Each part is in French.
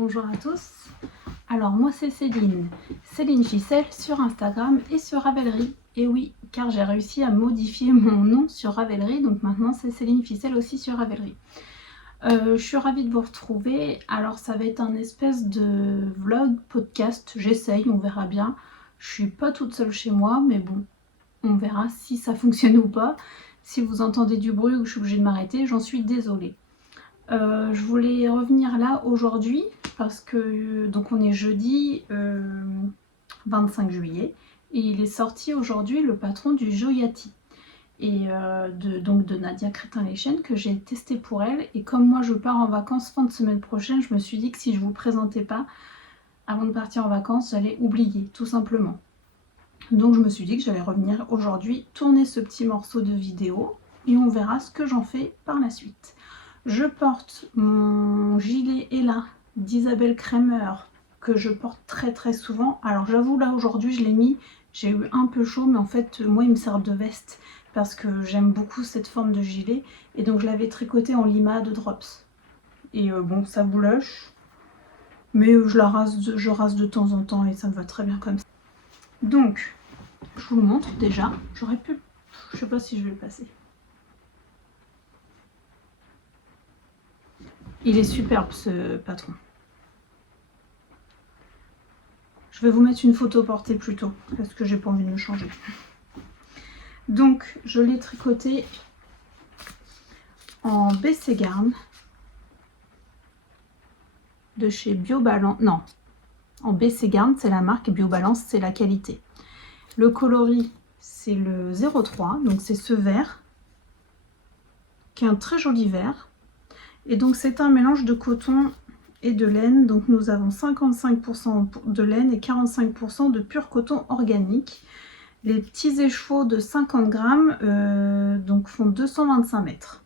Bonjour à tous. Alors moi c'est Céline Ficelle sur Instagram et sur Ravelry. Et oui, car j'ai réussi à modifier mon nom sur Ravelry, donc maintenant c'est Céline Ficelle aussi sur Ravelry. Je suis ravie de vous retrouver. Alors ça va être un espèce de vlog, podcast, j'essaye, on verra bien. Je suis pas toute seule chez moi, mais bon, on verra si ça fonctionne ou pas. Si vous entendez du bruit ou que je suis obligée de m'arrêter, j'en suis désolée. Je voulais revenir là aujourd'hui parce que donc on est jeudi 25 juillet et il est sorti aujourd'hui le patron du Joyati et donc de Nadia Crétin-Lechen que j'ai testé pour elle. Et comme moi je pars en vacances fin de semaine prochaine, je me suis dit que si je vous présentais pas avant de partir en vacances, j'allais oublier tout simplement. Donc je me suis dit que j'allais revenir aujourd'hui tourner ce petit morceau de vidéo et on verra ce que j'en fais par la suite. Je porte mon gilet Ella d'Isabelle Kremer que je porte très souvent. Alors j'avoue là aujourd'hui je l'ai mis, j'ai eu un peu chaud mais en fait moi il me sert de veste parce que j'aime beaucoup cette forme de gilet et donc je l'avais tricoté en limas de drops. Et bon ça bouloche mais je rase de temps en temps et ça me va très bien comme ça. Donc je vous le montre déjà, j'aurais pu, je sais pas si je vais le passer. Il est superbe ce patron. Je vais vous mettre une photo portée plutôt, parce que j'ai pas envie de me changer. Donc, je l'ai tricoté en BC Garn de chez Biobalance. Non, en BC Garn, c'est la marque, Biobalance, c'est la qualité. Le coloris, c'est le 03, donc c'est ce vert, qui est un très joli vert. Et donc, c'est un mélange de coton et de laine. Donc, nous avons 55% de laine et 45% de pur coton organique. Les petits écheveaux de 50 grammes donc font 225 mètres.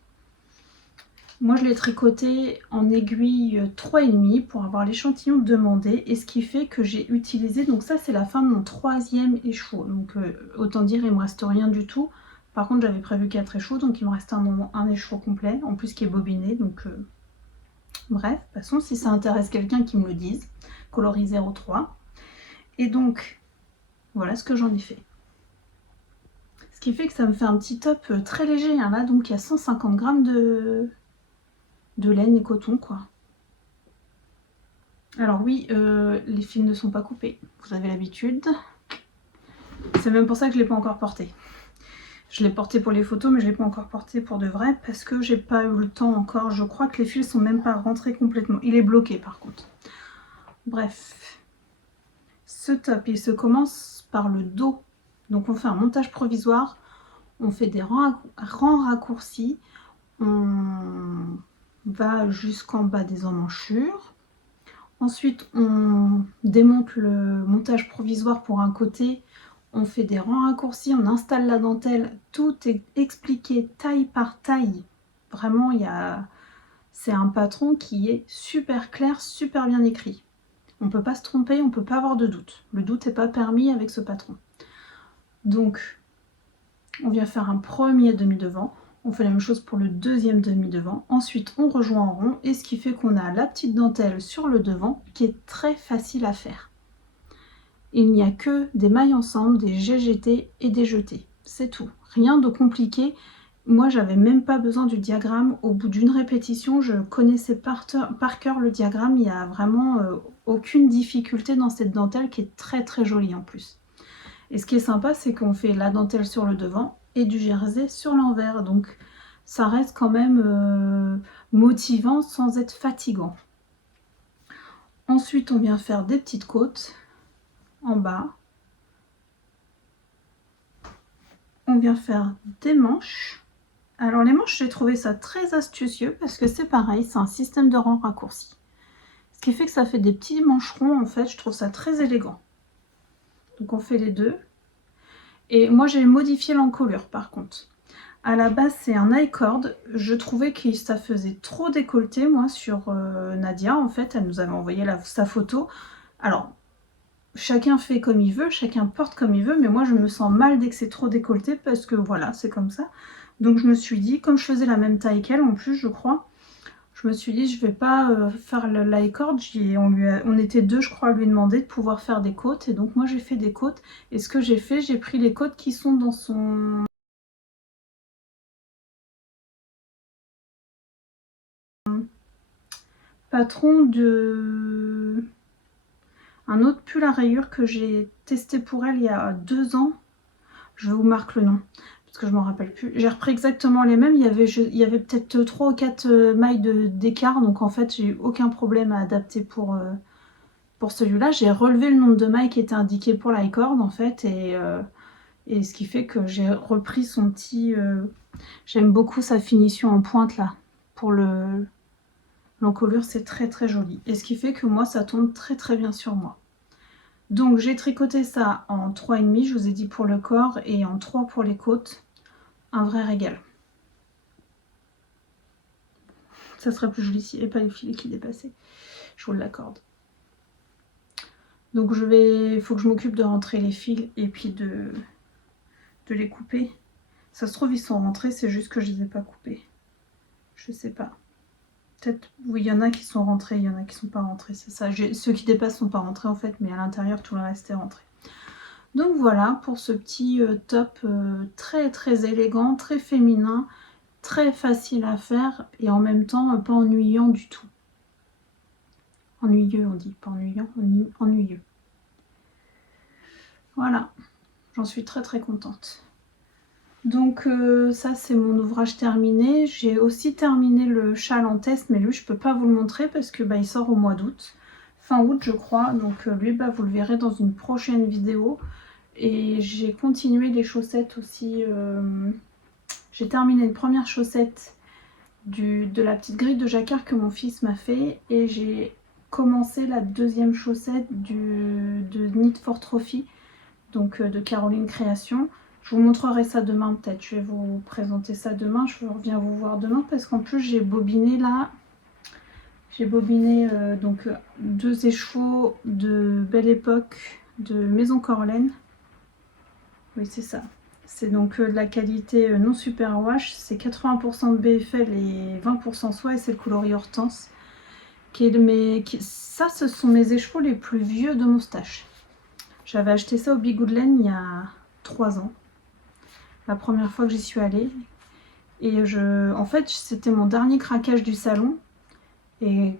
Moi je l'ai tricoté en aiguille 3,5 pour avoir l'échantillon demandé et ce qui fait que j'ai utilisé, donc ça c'est la fin de mon 3e écheveau, donc autant dire il me reste rien du tout. Par contre j'avais prévu 4 écheveaux donc il me reste un écheveau complet en plus qui est bobiné, donc bref, de toute façon si ça intéresse quelqu'un qui me le dise, coloris 03. Et donc voilà ce que j'en ai fait. Ce qui fait que ça me fait un petit top très léger, hein, là, donc il y a 150 grammes de laine et coton, quoi. Alors oui, les fils ne sont pas coupés, vous avez l'habitude. C'est même pour ça que je ne l'ai pas encore porté. Je l'ai porté pour les photos, mais je ne l'ai pas encore porté pour de vrai, parce que j'ai pas eu le temps encore. Je crois que les fils sont même pas rentrés complètement. Il est bloqué par contre. Bref. Ce top, il se commence par le dos. Donc on fait un montage provisoire, on fait des rangs raccourcis, on va jusqu'en bas des emmanchures. Ensuite on démonte le montage provisoire pour un côté, on fait des rangs raccourcis, on installe la dentelle, tout est expliqué taille par taille. Vraiment c'est un patron qui est super clair, super bien écrit. On ne peut pas se tromper, on ne peut pas avoir de doute. Le doute n'est pas permis avec ce patron. Donc, on vient faire un premier demi-devant. On fait la même chose pour le deuxième demi-devant. Ensuite, on rejoint en rond. Et ce qui fait qu'on a la petite dentelle sur le devant qui est très facile à faire. Il n'y a que des mailles ensemble, des GGT et des jetés. C'est tout. Rien de compliqué. Moi, j'avais même pas besoin du diagramme. Au bout d'une répétition, je connaissais par cœur le diagramme. Il n'y a vraiment aucune difficulté dans cette dentelle qui est très jolie en plus. Et ce qui est sympa, c'est qu'on fait la dentelle sur le devant et du jersey sur l'envers. Donc, ça reste quand même motivant sans être fatigant. Ensuite, on vient faire des petites côtes en bas. On vient faire des manches. Alors les manches, j'ai trouvé ça très astucieux parce que c'est pareil, c'est un système de rangs raccourcis. Ce qui fait que ça fait des petits mancherons en fait, je trouve ça très élégant. Donc on fait les deux. Et moi j'ai modifié l'encolure par contre. À la base c'est un I-cord, je trouvais que ça faisait trop décolleté moi sur Nadia en fait, elle nous avait envoyé sa photo. Alors chacun fait comme il veut, chacun porte comme il veut, mais moi je me sens mal dès que c'est trop décolleté parce que voilà, c'est comme ça. Donc je me suis dit, comme je faisais la même taille qu'elle en plus je crois, je je me suis dit je vais pas faire le lie-cord. On était deux je crois à lui demander de pouvoir faire des côtes. Et donc moi j'ai fait des côtes. Et ce que j'ai fait, j'ai pris les côtes qui sont dans son patron de un autre pull à rayures que j'ai testé pour elle il y a 2 ans. Je vous marque le nom parce que je m'en rappelle plus. J'ai repris exactement les mêmes. Il y avait peut-être 3 ou 4 mailles d'écart. Donc en fait j'ai eu aucun problème à adapter pour celui-là. J'ai relevé le nombre de mailles qui était indiqué pour l'i-cord en fait. Et ce qui fait que j'ai repris son petit... J'aime beaucoup sa finition en pointe là. Pour l'encolure c'est très très joli. Et ce qui fait que moi ça tombe très très bien sur moi. Donc j'ai tricoté ça en 3,5, je vous ai dit pour le corps, et en 3 pour les côtes. Un vrai régal. Ça serait plus joli s'il n'y avait pas les filets qui dépassaient. Je vous l'accorde. Donc il faut que je m'occupe de rentrer les fils et puis de les couper. Ça se trouve ils sont rentrés, c'est juste que je les ai pas coupés. Je sais pas. Peut-être, oui, il y en a qui sont rentrés, il y en a qui sont pas rentrés, c'est ça. Ceux qui dépassent sont pas rentrés en fait, mais à l'intérieur tout le reste est rentré. Donc voilà pour ce petit top très très élégant, très féminin, très facile à faire et en même temps pas ennuyant du tout. Ennuyeux on dit, pas ennuyant, ennuyeux. Voilà, j'en suis très très contente. Donc ça c'est mon ouvrage terminé. J'ai aussi terminé le châle en test, mais lui je peux pas vous le montrer parce que il sort au mois d'août. Fin août je crois, donc lui vous le verrez dans une prochaine vidéo. Et j'ai continué les chaussettes aussi. J'ai terminé une première chaussette de la petite grille de jacquard que mon fils m'a fait. Et j'ai commencé la deuxième chaussette de Knit for Trophy, donc de Caroline Création. Je vous montrerai ça demain peut-être, je vais vous présenter ça demain, je reviens vous voir demain parce qu'en plus j'ai bobiné là. J'ai bobiné donc 2 écheveaux de Belle Époque de Maison Corlaine. Oui c'est ça. C'est donc de la qualité non super wash, c'est 80% de BFL et 20% soie et c'est le coloris Hortense. Ça ce sont mes écheveaux les plus vieux de mon stash. J'avais acheté ça au Bigoudlaine il y a 3 ans. La première fois que j'y suis allée. Et en fait, c'était mon dernier craquage du salon. Et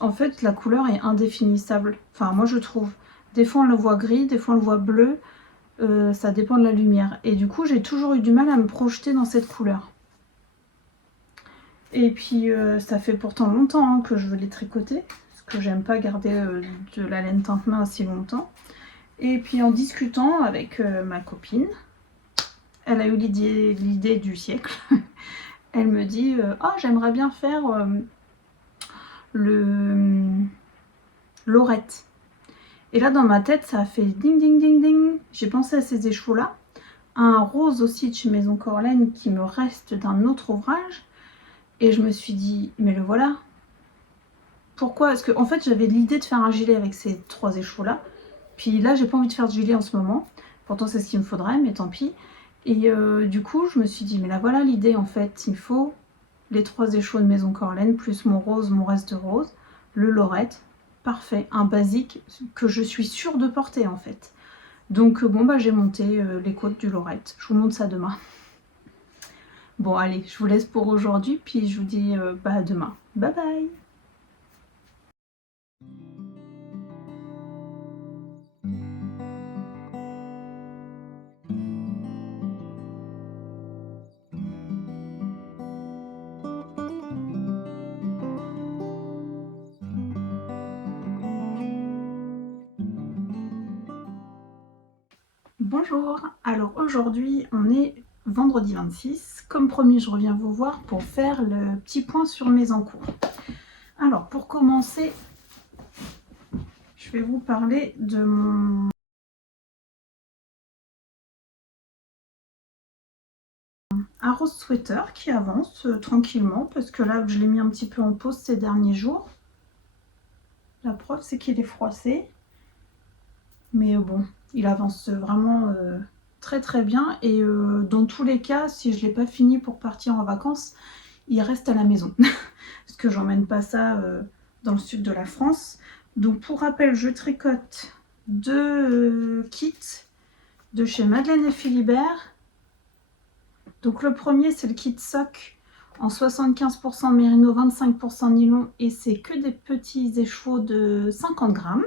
en fait, la couleur est indéfinissable. Enfin, moi je trouve. Des fois on le voit gris, des fois on le voit bleu. Ça dépend de la lumière. Et du coup, j'ai toujours eu du mal à me projeter dans cette couleur. Et puis, ça fait pourtant longtemps que je veux les tricoter. Parce que j'aime pas garder de la laine teinte main aussi longtemps. Et puis en discutant avec ma copine, elle a eu l'idée du siècle. Elle me dit oh j'aimerais bien faire l'orette. Et là dans ma tête ça a fait ding ding ding ding. J'ai pensé à ces écheveaux là. Un rose aussi de chez Maison Corlaine qui me reste d'un autre ouvrage. Et je me suis dit mais le voilà. Pourquoi? Parce que en fait j'avais l'idée de faire un gilet avec ces 3 écheveaux là. Puis là j'ai pas envie de faire de gilet en ce moment. Pourtant c'est ce qu'il me faudrait mais tant pis. Et du coup je me suis dit mais là voilà l'idée en fait. Il faut les 3 écheveaux de Maison Corlaine plus mon rose, mon reste de rose. Le lorette. Parfait. Un basique que je suis sûre de porter en fait. Donc bon j'ai monté les côtes du lorette. Je vous montre ça demain. Bon allez je vous laisse pour aujourd'hui. Puis je vous dis à demain. Bye bye. Bonjour, alors aujourd'hui on est vendredi 26, comme promis je reviens vous voir pour faire le petit point sur mes encours. Alors pour commencer, je vais vous parler de mon Arrose Sweater qui avance tranquillement parce que là je l'ai mis un petit peu en pause ces derniers jours. La preuve c'est qu'il est froissé, mais bon il avance vraiment très très bien et dans tous les cas si je ne l'ai pas fini pour partir en vacances il reste à la maison. Parce que j'emmène pas ça dans le sud de la France. Donc pour rappel, je tricote deux kits de chez Madeleine et Philibert. Donc le premier, c'est le kit soc en 75% mérino, 25% nylon, et c'est que des petits échos de 50 grammes.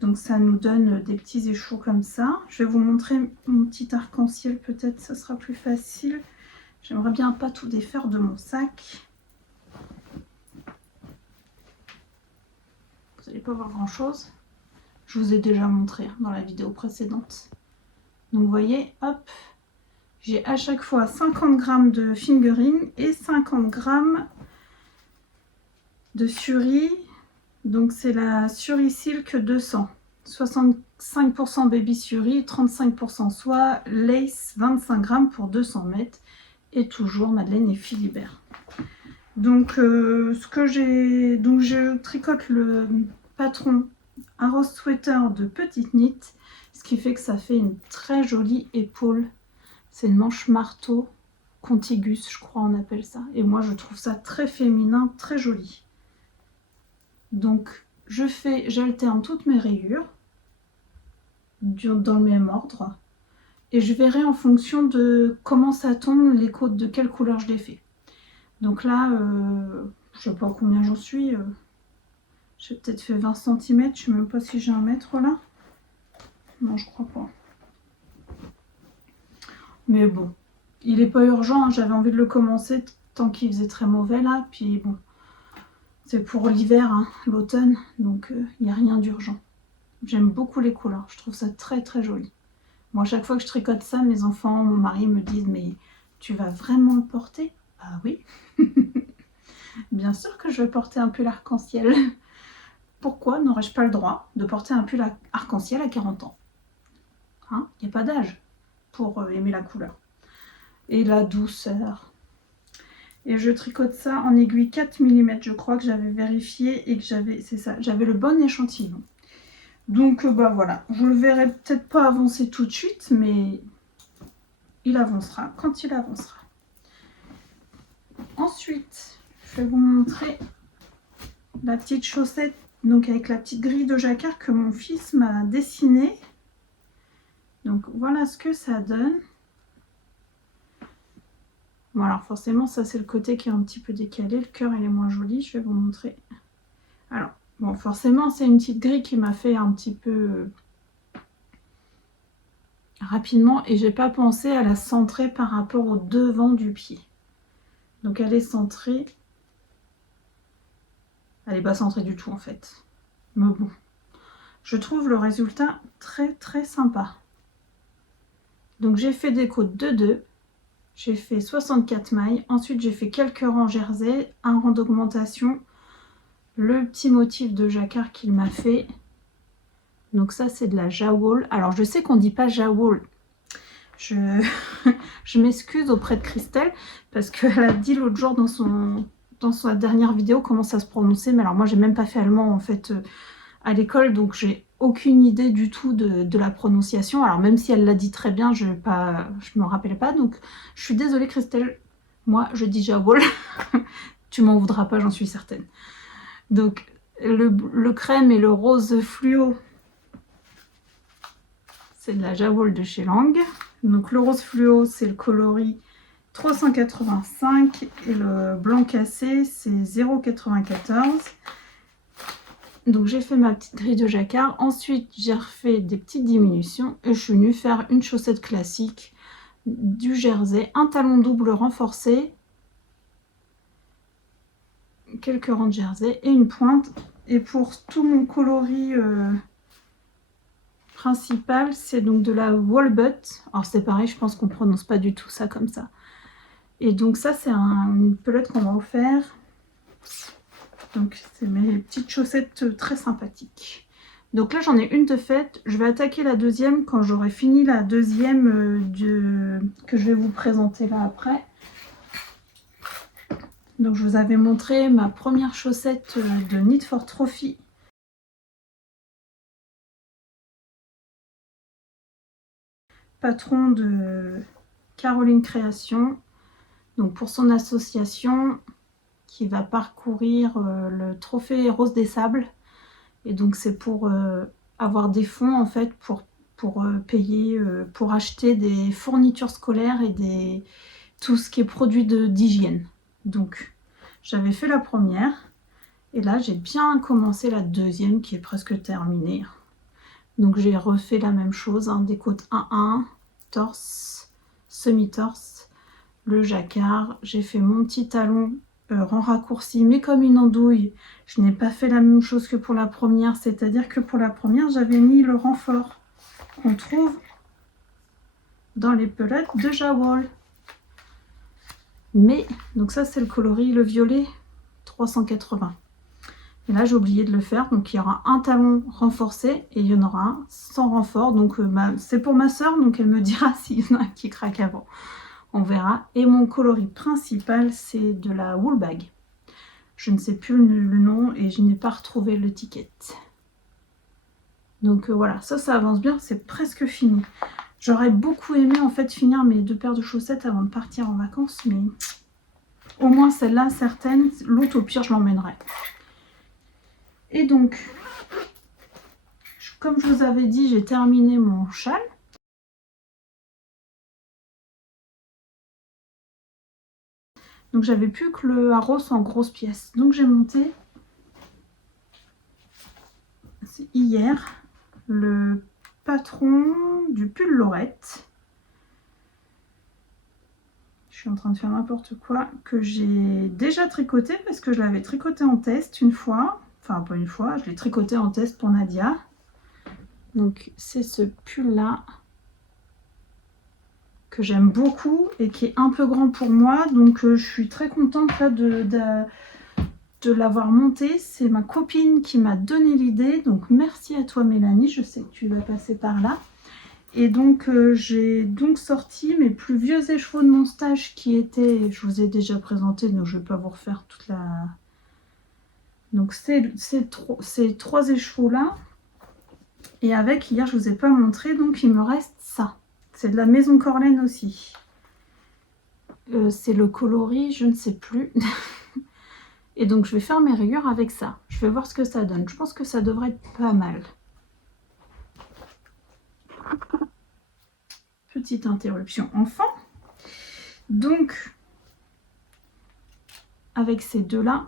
Donc ça nous donne des petits échos comme ça. Je vais vous montrer mon petit arc-en-ciel, peut-être ça sera plus facile. J'aimerais bien pas tout défaire de mon sac. Vous n'allez pas voir grand chose. Je vous ai déjà montré dans la vidéo précédente. Donc vous voyez, hop, j'ai à chaque fois 50 grammes de fingering et 50 grammes de Suri. Donc c'est la Suri Silk 200. 65% Baby Suri, 35% soie, lace 25 grammes pour 200 mètres. Et toujours Madeleine et Philibert. Donc je tricote le patron un rose sweater de petite knit, ce qui fait que ça fait une très jolie épaule. C'est une manche marteau contigus, je crois on appelle ça. Et moi je trouve ça très féminin, très joli. Donc j'alterne toutes mes rayures dans le même ordre. Et je verrai en fonction de comment ça tombe, les côtes, de quelle couleur je les fais. Donc là, je sais pas combien j'en suis. J'ai peut-être fait 20 cm, je sais même pas si j'ai un mètre là. Non, je crois pas. Mais bon, il est pas urgent, hein, j'avais envie de le commencer tant qu'il faisait très mauvais là. Puis bon, c'est pour l'hiver, hein, l'automne, donc il n'y a rien d'urgent. J'aime beaucoup les couleurs, je trouve ça très très joli. Moi, à chaque fois que je tricote ça, mes enfants, mon mari me disent « Mais tu vas vraiment le porter ?» Ah oui, bien sûr que je vais porter un pull arc-en-ciel. Pourquoi n'aurais-je pas le droit de porter un pull arc-en-ciel à 40 ans? Hein, il n'y a pas d'âge pour aimer la couleur. Et la douceur. Et je tricote ça en aiguille 4 mm, je crois que j'avais vérifié et que j'avais le bon échantillon. Donc bah voilà, vous le verrez peut-être pas avancer tout de suite, mais il avancera quand il avancera. Ensuite, je vais vous montrer la petite chaussette, donc avec la petite grille de jacquard que mon fils m'a dessinée. Donc voilà ce que ça donne. Bon alors forcément ça c'est le côté qui est un petit peu décalé, le cœur il est moins joli, je vais vous montrer. Alors bon forcément c'est une petite grille qui m'a fait un petit peu rapidement et j'ai pas pensé à la centrer par rapport au devant du pied. Donc elle est centrée, elle est pas centrée du tout en fait. Mais bon, je trouve le résultat très très sympa. Donc j'ai fait des côtes de 2. J'ai fait 64 mailles, ensuite j'ai fait quelques rangs jersey, un rang d'augmentation, le petit motif de jacquard qu'il m'a fait. Donc ça c'est de la jawool. Alors je sais qu'on dit pas jawool. Je m'excuse auprès de Christelle parce qu'elle a dit l'autre jour dans sa dernière vidéo comment ça se prononçait. Mais alors moi j'ai même pas fait allemand en fait à l'école, donc j'ai aucune idée du tout de la prononciation. Alors même si elle l'a dit très bien, je me rappelle pas. Donc je suis désolée Christelle, moi je dis jawool. Tu m'en voudras pas, j'en suis certaine. Donc le crème et le rose fluo, c'est de la jawool de chez Lang. Donc le rose fluo, c'est le coloris 385 et le blanc cassé, c'est 0,94. Donc j'ai fait ma petite grille de jacquard. Ensuite, j'ai refait des petites diminutions et je suis venue faire une chaussette classique, du jersey, un talon double renforcé, quelques rangs de jersey et une pointe. Et pour tout mon coloris principal, c'est donc de la Walnut. Alors c'est pareil, je pense qu'on prononce pas du tout ça comme ça. Et donc ça, c'est une pelote qu'on m'a offert. Donc c'est mes petites chaussettes très sympathiques. Donc là j'en ai une de faite, je vais attaquer la deuxième quand j'aurai fini la deuxième que je vais vous présenter là après. Donc je vous avais montré ma première chaussette de Knit for Trophy. Patron de Caroline Création. Donc pour son association qui va parcourir le trophée Rose des Sables. Et donc c'est pour avoir des fonds en fait pour payer, pour acheter des fournitures scolaires et tout ce qui est produit d'hygiène. Donc j'avais fait la première et là j'ai bien commencé la deuxième qui est presque terminée. Donc j'ai refait la même chose, hein, des côtes 1-1, torse, semi-torse, le jacquard. J'ai fait mon petit talon en raccourci mais comme une andouille. Je n'ai pas fait la même chose que pour la première, c'est-à-dire que pour la première j'avais mis le renfort qu'on trouve dans les pelotes de Jawol. Mais, donc ça c'est le coloris, le violet 380. Et là j'ai oublié de le faire, donc il y aura un talon renforcé et il y en aura un sans renfort. Donc c'est pour ma soeur, donc elle me dira s'il y en a un qui craque avant. On verra. Et mon coloris principal c'est de la wool bag. Je ne sais plus le nom et je n'ai pas retrouvé l'étiquette. Donc voilà, ça avance bien, c'est presque fini. J'aurais beaucoup aimé en fait finir mes 2 paires de chaussettes avant de partir en vacances, mais au moins celle-là, certaine. L'autre, au pire, je l'emmènerai. Et donc, comme je vous avais dit, j'ai terminé mon châle. Donc j'avais plus que le haro en grosses pièces. Donc j'ai monté hier le patron du pull Laurette. Je suis en train de faire n'importe quoi, que j'ai déjà tricoté parce que je l'avais tricoté en test une fois. Enfin pas une fois, je l'ai tricoté en test pour Nadia. Donc c'est ce pull là que j'aime beaucoup et qui est un peu grand pour moi. Donc je suis très contente là, de l'avoir monté. C'est ma copine qui m'a donné l'idée. Donc merci à toi Mélanie, je sais que tu vas passer par là. Et donc j'ai donc sorti mes plus vieux écheveaux de mon stage qui étaient, je vous ai déjà présenté, donc je ne vais pas vous refaire toute la... Donc ces 3 écheveaux là. Et avec, hier je ne vous ai pas montré, donc il me reste ça. C'est de la Maison Corlaine aussi. C'est le coloris, je ne sais plus. Et donc je vais faire mes rayures avec ça. Je vais voir ce que ça donne. Je pense que ça devrait être pas mal. Petite interruption enfant. Donc, avec ces deux-là,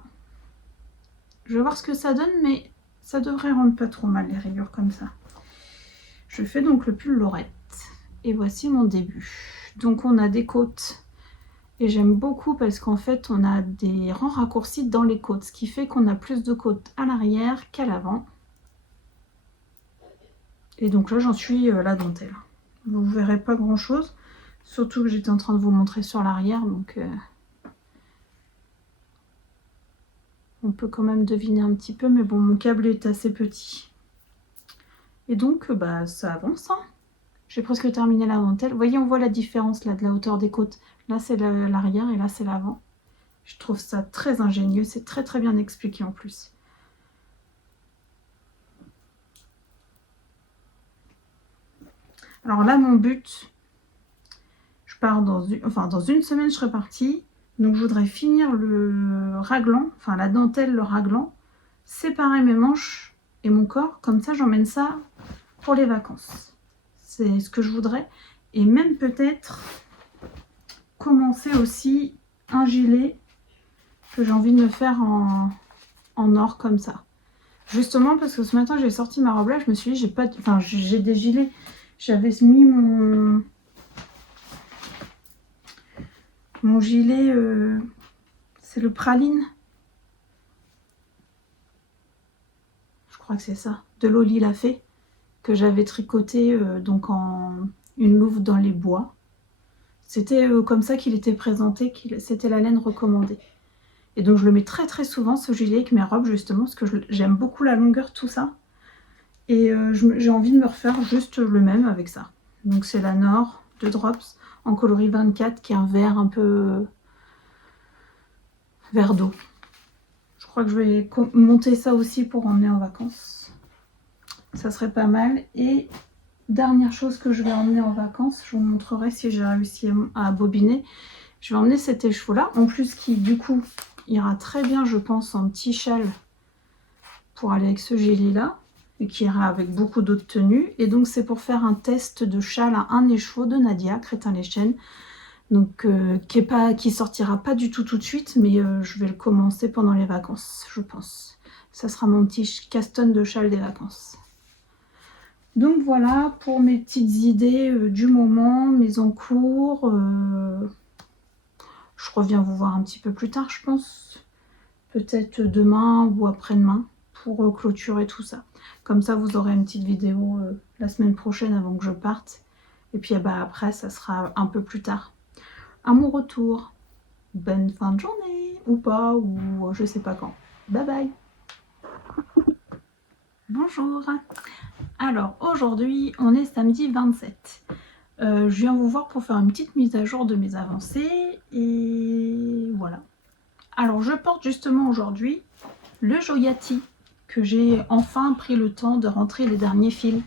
je vais voir ce que ça donne, mais ça devrait rendre pas trop mal les rayures comme ça. Je fais donc le pull Laurette. Et voici mon début. Donc on a des côtes. Et j'aime beaucoup parce qu'en fait, on a des rangs raccourcis dans les côtes. Ce qui fait qu'on a plus de côtes à l'arrière qu'à l'avant. Et donc là, j'en suis la dentelle. Vous ne verrez pas grand chose, surtout que j'étais en train de vous montrer sur l'arrière, donc on peut quand même deviner un petit peu, mais bon, mon câble est assez petit. Et donc, ça avance, hein. J'ai presque terminé la dentelle. Vous voyez, on voit la différence là de la hauteur des côtes. Là, c'est l'arrière et là, c'est l'avant. Je trouve ça très ingénieux, c'est très très bien expliqué en plus. Alors là, mon but, je pars dans une semaine, je serai partie. Donc je voudrais finir le raglan, enfin la dentelle, le raglan, séparer mes manches et mon corps. Comme ça, j'emmène ça pour les vacances. C'est ce que je voudrais. Et même peut-être commencer aussi un gilet que j'ai envie de me faire en or comme ça. Justement parce que ce matin, j'ai sorti ma robe là, je me suis dit, j'ai des gilets. J'avais mis mon gilet, c'est le praline. Je crois que c'est ça. De Loli l'a fait. Que j'avais tricoté donc en une louve dans les bois. C'était comme ça qu'il était présenté, c'était la laine recommandée. Et donc je le mets très très souvent ce gilet avec mes robes justement parce que j'aime beaucoup la longueur, tout ça. Et j'ai envie de me refaire juste le même avec ça. Donc c'est la Nord de Drops en coloris 24 qui est un vert un peu vert d'eau. Je crois que je vais monter ça aussi pour emmener en vacances. Ça serait pas mal. Et dernière chose que je vais emmener en vacances, je vous montrerai si j'ai réussi à bobiner. Je vais emmener cet écheveau là, en plus qui du coup ira très bien je pense en petit châle pour aller avec ce gilet là, et qui ira avec beaucoup d'autres tenues. Et donc c'est pour faire un test de châle à un écheveau de Nadia Crétin-les-Chênes. Donc qui sortira pas du tout tout de suite, mais je vais le commencer pendant les vacances, je pense. Ça sera mon petit casse-tonne de châle des vacances. Donc voilà pour mes petites idées du moment, mes en cours. Je reviens vous voir un petit peu plus tard, je pense. Peut-être demain ou après-demain pour clôturer tout ça. Comme ça, vous aurez une petite vidéo la semaine prochaine avant que je parte. Et puis bah, après, ça sera un peu plus tard. À mon retour. Bonne fin de journée, ou pas, ou je sais pas quand. Bye bye. Bonjour. Alors aujourd'hui, on est samedi 27. Je viens vous voir pour faire une petite mise à jour de mes avancées. Et voilà. Alors je porte justement aujourd'hui le Joyati que j'ai enfin pris le temps de rentrer les derniers fils.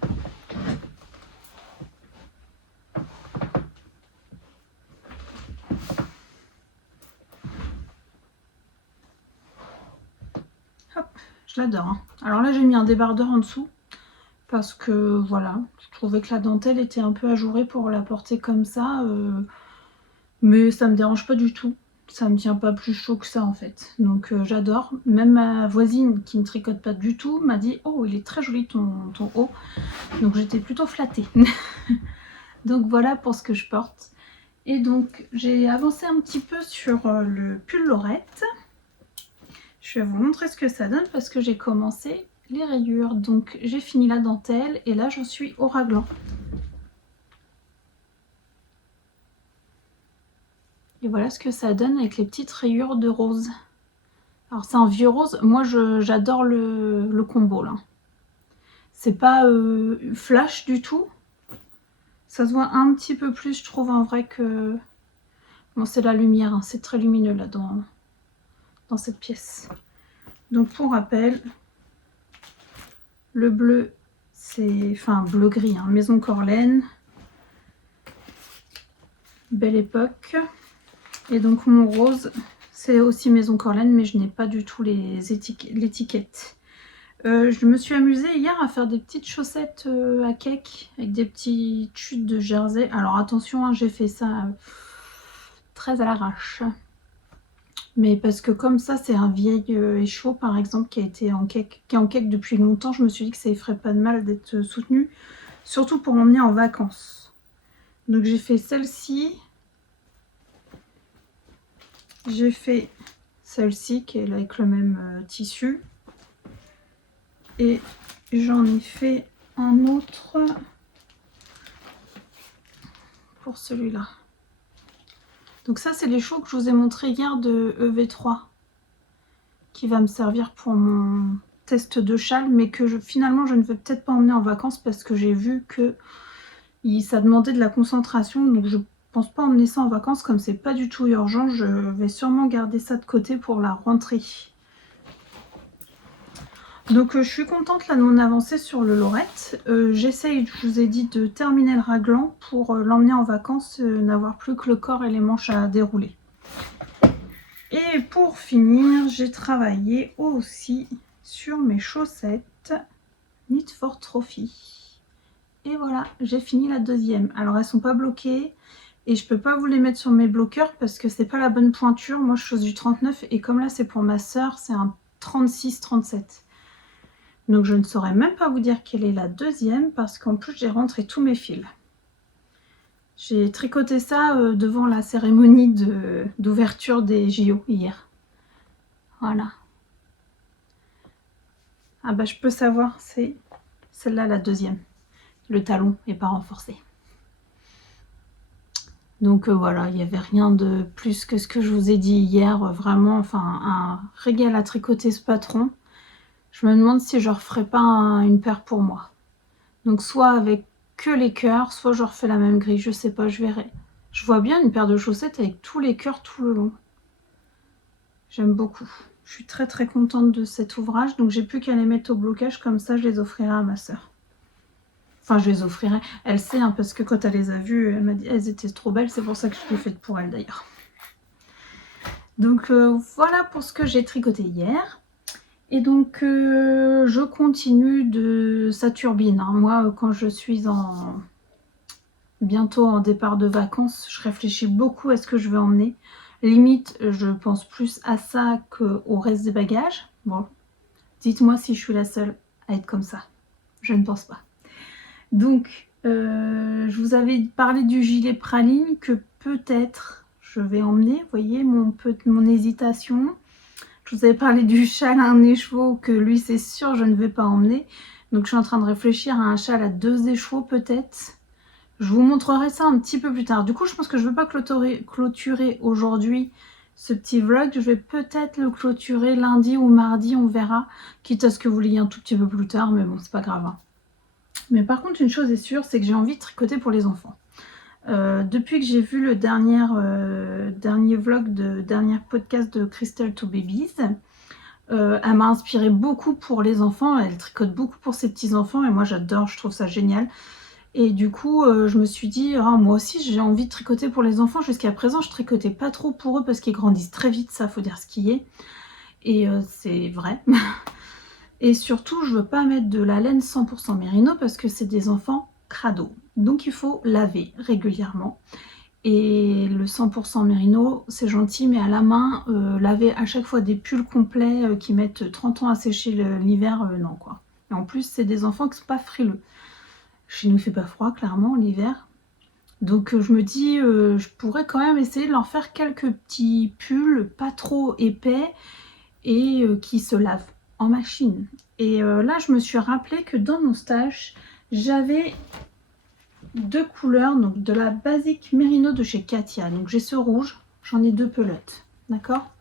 Hop, je l'adore. Hein. Alors là j'ai mis un débardeur en dessous parce que voilà, je trouvais que la dentelle était un peu ajourée pour la porter comme ça, mais ça me dérange pas du tout. Ça me tient pas plus chaud que ça en fait. Donc j'adore. Même ma voisine qui ne tricote pas du tout m'a dit « Oh, il est très joli ton haut ». Donc j'étais plutôt flattée. Donc voilà pour ce que je porte. Et donc j'ai avancé un petit peu sur le pull Laurette. Je vais vous montrer ce que ça donne parce que j'ai commencé les rayures. Donc j'ai fini la dentelle et là je suis au raglan. Et voilà ce que ça donne avec les petites rayures de rose. Alors c'est un vieux rose, moi j'adore le combo là. C'est pas flash du tout. Ça se voit un petit peu plus je trouve en vrai que... Bon c'est la lumière, hein. C'est très lumineux là dans cette pièce. Donc pour rappel, le bleu c'est... Enfin bleu-gris, hein, Maison Corlaine. Belle Époque. Et donc mon rose, c'est aussi Maison Corlaine, mais je n'ai pas du tout l'étiquette. Je me suis amusée hier à faire des petites chaussettes à cake avec des petites chutes de jersey. Alors attention, hein, j'ai fait ça très à l'arrache. Mais parce que comme ça, c'est un vieil écheveau par exemple qui est en cake depuis longtemps, je me suis dit que ça ne ferait pas de mal d'être soutenu, surtout pour m'emmener en vacances. Donc j'ai fait celle-ci. J'ai fait celle-ci qui est avec le même tissu. Et j'en ai fait un autre pour celui-là. Donc ça, c'est les chevaux que je vous ai montré hier de EV3 qui va me servir pour mon test de châle, mais que finalement, je ne vais peut-être pas emmener en vacances parce que j'ai vu que ça demandait de la concentration. Donc je pense pas emmener ça en vacances comme c'est pas du tout urgent. Je vais sûrement garder ça de côté pour la rentrée. Donc je suis contente là de mon avancée sur le Laurette. J'essaye, je vous ai dit, de terminer le raglan pour l'emmener en vacances, n'avoir plus que le corps et les manches à dérouler. Et pour finir, j'ai travaillé aussi sur mes chaussettes Knit for Trophy. Et voilà, j'ai fini la deuxième. Alors elles sont pas bloquées et je peux pas vous les mettre sur mes bloqueurs parce que c'est pas la bonne pointure. Moi je chose du 39 et comme là c'est pour ma soeur, c'est un 36-37. Donc je ne saurais même pas vous dire quelle est la deuxième parce qu'en plus j'ai rentré tous mes fils. J'ai tricoté ça devant la cérémonie d'ouverture des JO hier. Voilà. Ah bah je peux savoir, c'est celle-là la deuxième. Le talon n'est pas renforcé. Donc voilà, il n'y avait rien de plus que ce que je vous ai dit hier. Vraiment, enfin un régal à tricoter ce patron. Je me demande si je referai pas une paire pour moi. Donc soit avec que les cœurs, soit je refais la même grille, je sais pas, je verrai. Je vois bien une paire de chaussettes avec tous les cœurs tout le long. J'aime beaucoup. Je suis très très contente de cet ouvrage, donc j'ai plus qu'à les mettre au blocage, comme ça je les offrirai à ma soeur. Enfin je les offrirai, elle sait, hein, parce que quand elle les a vues, elle m'a dit elles étaient trop belles, c'est pour ça que je les ai faites pour elle d'ailleurs. Donc voilà pour ce que j'ai tricoté hier. Et donc je continue de... Ça turbine, hein. Moi quand je suis bientôt en départ de vacances, je réfléchis beaucoup à ce que je vais emmener. Limite, je pense plus à ça qu'au reste des bagages. Bon, dites-moi si je suis la seule à être comme ça. Je ne pense pas. Donc, je vous avais parlé du gilet praline que peut-être je vais emmener. Vous voyez mon hésitation. Je vous avais parlé du châle à un écheveau que lui, c'est sûr, je ne vais pas emmener. Donc, je suis en train de réfléchir à un châle à 2 écheveaux peut-être. Je vous montrerai ça un petit peu plus tard. Du coup, je pense que je ne veux pas clôturer aujourd'hui ce petit vlog. Je vais peut-être le clôturer lundi ou mardi, on verra. Quitte à ce que vous l'ayez un tout petit peu plus tard, mais bon, c'est pas grave, hein. Mais par contre, une chose est sûre, c'est que j'ai envie de tricoter pour les enfants. Depuis que j'ai vu le dernier vlog, dernier podcast de Crystal to Babies, elle m'a inspiré beaucoup pour les enfants. Elle tricote beaucoup pour ses petits-enfants et moi j'adore, je trouve ça génial. Et du coup, je me suis dit, ah, moi aussi j'ai envie de tricoter pour les enfants. Jusqu'à présent, je tricotais pas trop pour eux parce qu'ils grandissent très vite, ça faut dire ce qui est. Et c'est vrai. Et surtout, je veux pas mettre de la laine 100% mérino parce que c'est des enfants crado. Donc il faut laver régulièrement. Et le 100% mérino, c'est gentil, mais à la main, laver à chaque fois des pulls complets qui mettent 30 ans à sécher l'hiver, non quoi. Et en plus, c'est des enfants qui sont pas frileux. Chez nous, il fait pas froid, clairement, l'hiver. Donc je me dis, je pourrais quand même essayer de leur faire quelques petits pulls pas trop épais et qui se lavent en machine. Et là, je me suis rappelé que dans mon stage, j'avais 2 couleurs, donc de la basique mérino de chez Katia. Donc j'ai ce rouge, j'en ai 2 pelotes, d'accord?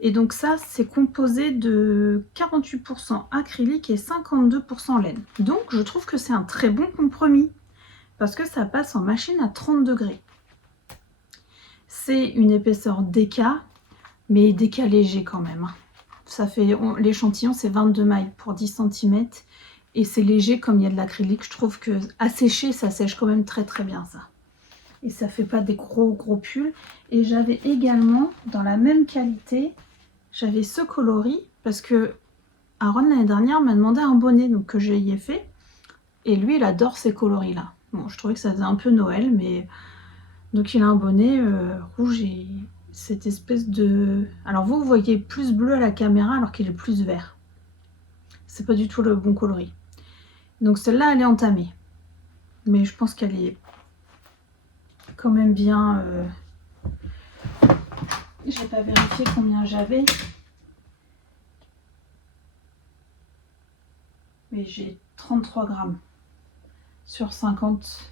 Et donc ça, c'est composé de 48% acrylique et 52% laine. Donc je trouve que c'est un très bon compromis parce que ça passe en machine à 30 degrés. C'est une épaisseur DK, mais DK léger quand même. Ça fait, l'échantillon c'est 22 mailles pour 10 cm et c'est léger comme il y a de l'acrylique. Je trouve que à sécher, ça sèche quand même très très bien ça. Et ça fait pas des gros pulls. Et j'avais également, dans la même qualité, j'avais ce coloris parce que Aaron l'année dernière m'a demandé un bonnet donc que j'y ai fait. Et lui, il adore ces coloris là. Bon, je trouvais que ça faisait un peu Noël, mais donc il a un bonnet rouge et cette espèce de... Alors vous voyez plus bleu à la caméra alors qu'il est plus vert. C'est pas du tout le bon coloris. Donc celle-là, elle est entamée. Mais je pense qu'elle est quand même bien... J'ai pas vérifié combien j'avais. Mais j'ai 33 grammes sur 50.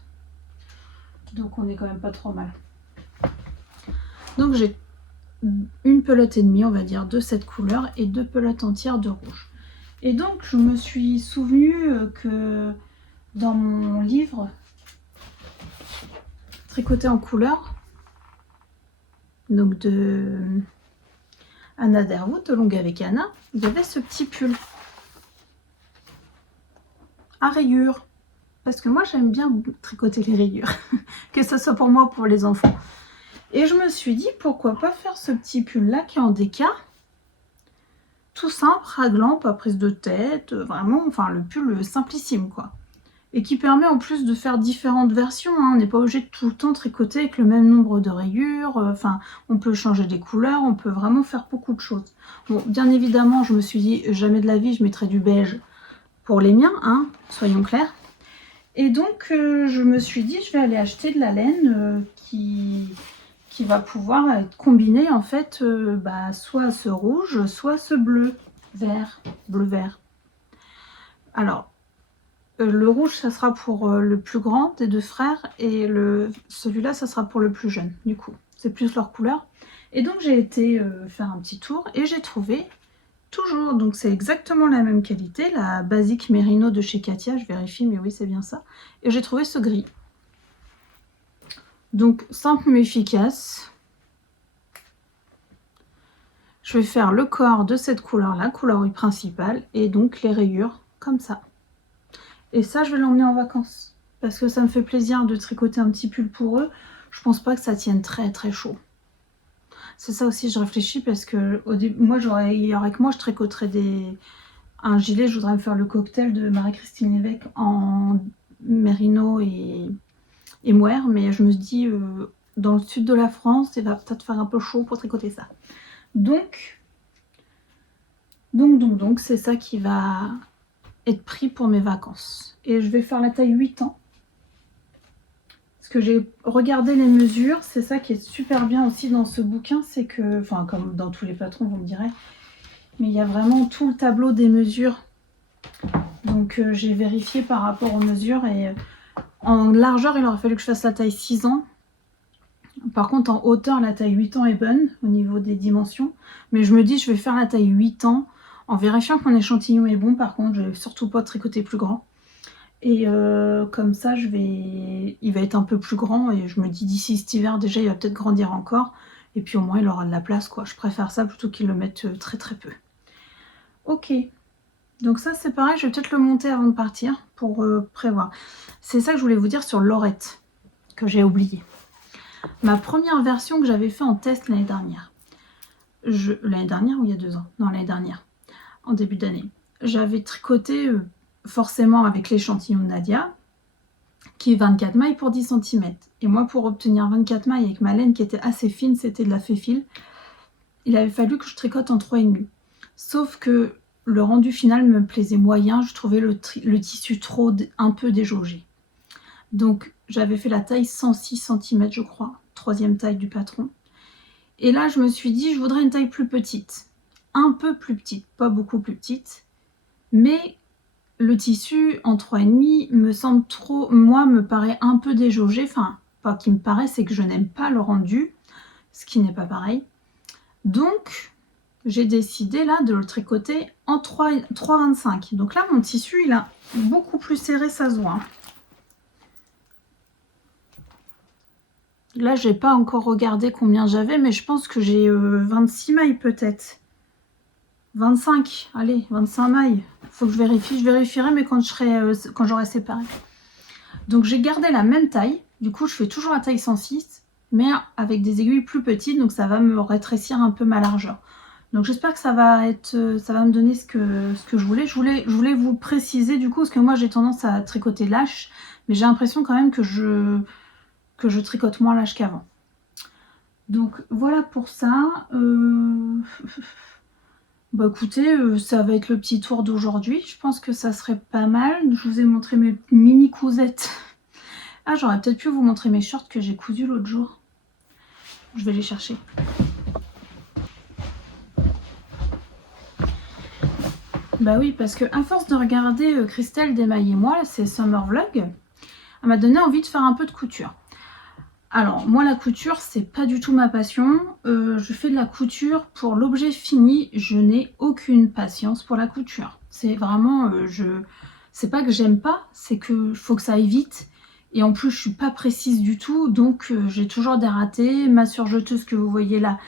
Donc on est quand même pas trop mal. Donc j'ai une pelote et demie, on va dire, de cette couleur et 2 pelotes entières de rouge. Et donc je me suis souvenu que dans mon livre Tricoter en couleur, donc de Anna Derwood, de Longue avec Anna, il y avait ce petit pull à rayures. Parce que moi j'aime bien tricoter les rayures, que ce soit pour moi ou pour les enfants. Et je me suis dit pourquoi pas faire ce petit pull là qui est en déca. Tout simple, raglant, pas prise de tête, vraiment, enfin le pull simplissime quoi. Et qui permet en plus de faire différentes versions, hein. On n'est pas obligé de tout le temps tricoter avec le même nombre de rayures, enfin on peut changer des couleurs, on peut vraiment faire beaucoup de choses. Bon, bien évidemment, je me suis dit jamais de la vie je mettrai du beige pour les miens, hein, soyons clairs. Et donc je me suis dit je vais aller acheter de la laine qui va pouvoir être combinée en fait soit ce rouge, soit ce bleu vert. Alors le rouge ça sera pour le plus grand des 2 frères et celui-là ça sera pour le plus jeune du coup. C'est plus leur couleur. Et donc j'ai été faire un petit tour et j'ai trouvé toujours, donc c'est exactement la même qualité, la basique mérino de chez Katia, je vérifie mais oui c'est bien ça. Et j'ai trouvé ce gris. Donc simple mais efficace. Je vais faire le corps de cette couleur là, couleur principale, et donc les rayures comme ça. Et ça je vais l'emmener en vacances parce que ça me fait plaisir de tricoter un petit pull pour eux. Je pense pas que ça tienne très très chaud. C'est ça aussi, je réfléchis parce que au début, moi, il y aurait que moi, je tricoterais un gilet. Je voudrais me faire le cocktail de Marie-Christine Lévesque en mérino et mohair, mais je me dis, dans le sud de la France, il va peut-être faire un peu chaud pour tricoter ça. Donc, c'est ça qui va être pris pour mes vacances. Et je vais faire la taille 8 ans. Parce que j'ai regardé les mesures, c'est ça qui est super bien aussi dans ce bouquin, c'est que, enfin comme dans tous les patrons vous me direz, mais il y a vraiment tout le tableau des mesures. Donc j'ai vérifié par rapport aux mesures et en largeur il aurait fallu que je fasse la taille 6 ans. Par contre en hauteur la taille 8 ans est bonne au niveau des dimensions. Mais je me dis je vais faire la taille 8 ans en vérifiant que mon échantillon est bon. Par contre je vais surtout pas tricoter plus grand. Et comme ça, il va être un peu plus grand et je me dis d'ici cet hiver déjà, il va peut-être grandir encore. Et puis au moins, il aura de la place, quoi. Je préfère ça plutôt qu'il le mette très très peu. Ok. Donc ça, c'est pareil, je vais peut-être le monter avant de partir pour prévoir. C'est ça que je voulais vous dire sur Laurette, que j'ai oublié. Ma première version que j'avais fait en test l'année dernière. L'année dernière ou il y a 2 ans? Non, l'année dernière, en début d'année. J'avais tricoté... forcément avec l'échantillon de Nadia, qui est 24 mailles pour 10 cm. Et moi, pour obtenir 24 mailles avec ma laine qui était assez fine, c'était de la Féfil, il avait fallu que je tricote en 3,5. Sauf que le rendu final me plaisait moyen, je trouvais le tissu trop un peu déjaugé. Donc j'avais fait la taille 106 cm, je crois, 3e taille du patron. Et là, je me suis dit, je voudrais une taille plus petite. Un peu plus petite, pas beaucoup plus petite, mais... le tissu en 3,5 me semble trop, moi, me paraît un peu déjaugé. Enfin, pas qu'il me paraît, c'est que je n'aime pas le rendu, ce qui n'est pas pareil. Donc, j'ai décidé là de le tricoter en 3,25. Donc là, mon tissu, il a beaucoup plus serré, ça se voit. Là, j'ai pas encore regardé combien j'avais, mais je pense que j'ai 26 mailles peut-être. 25, allez, 25 mailles. Faut que je vérifie, je vérifierai, mais quand j'aurai séparé. Donc j'ai gardé la même taille. Du coup, je fais toujours la taille 106, mais avec des aiguilles plus petites, donc ça va me rétrécir un peu ma largeur. Donc j'espère que ça va me donner ce que je voulais. Je voulais vous préciser du coup, parce que moi j'ai tendance à tricoter lâche, mais j'ai l'impression quand même que je tricote moins lâche qu'avant. Donc voilà pour ça. Bah écoutez, ça va être le petit tour d'aujourd'hui. Je pense que ça serait pas mal. Je vous ai montré mes mini cousettes. Ah, j'aurais peut-être pu vous montrer mes shorts que j'ai cousus l'autre jour. Je vais les chercher. Bah oui, parce que à force de regarder Christelle démailler moi, c'est Summer Vlog, elle m'a donné envie de faire un peu de couture. Alors, moi, la couture, c'est pas du tout ma passion. Je fais de la couture pour l'objet fini. Je n'ai aucune patience pour la couture. C'est vraiment... c'est pas que j'aime pas, c'est que faut que ça aille vite. Et en plus, je suis pas précise du tout. Donc, j'ai toujours des ratés. Ma surjeteuse que vous voyez là,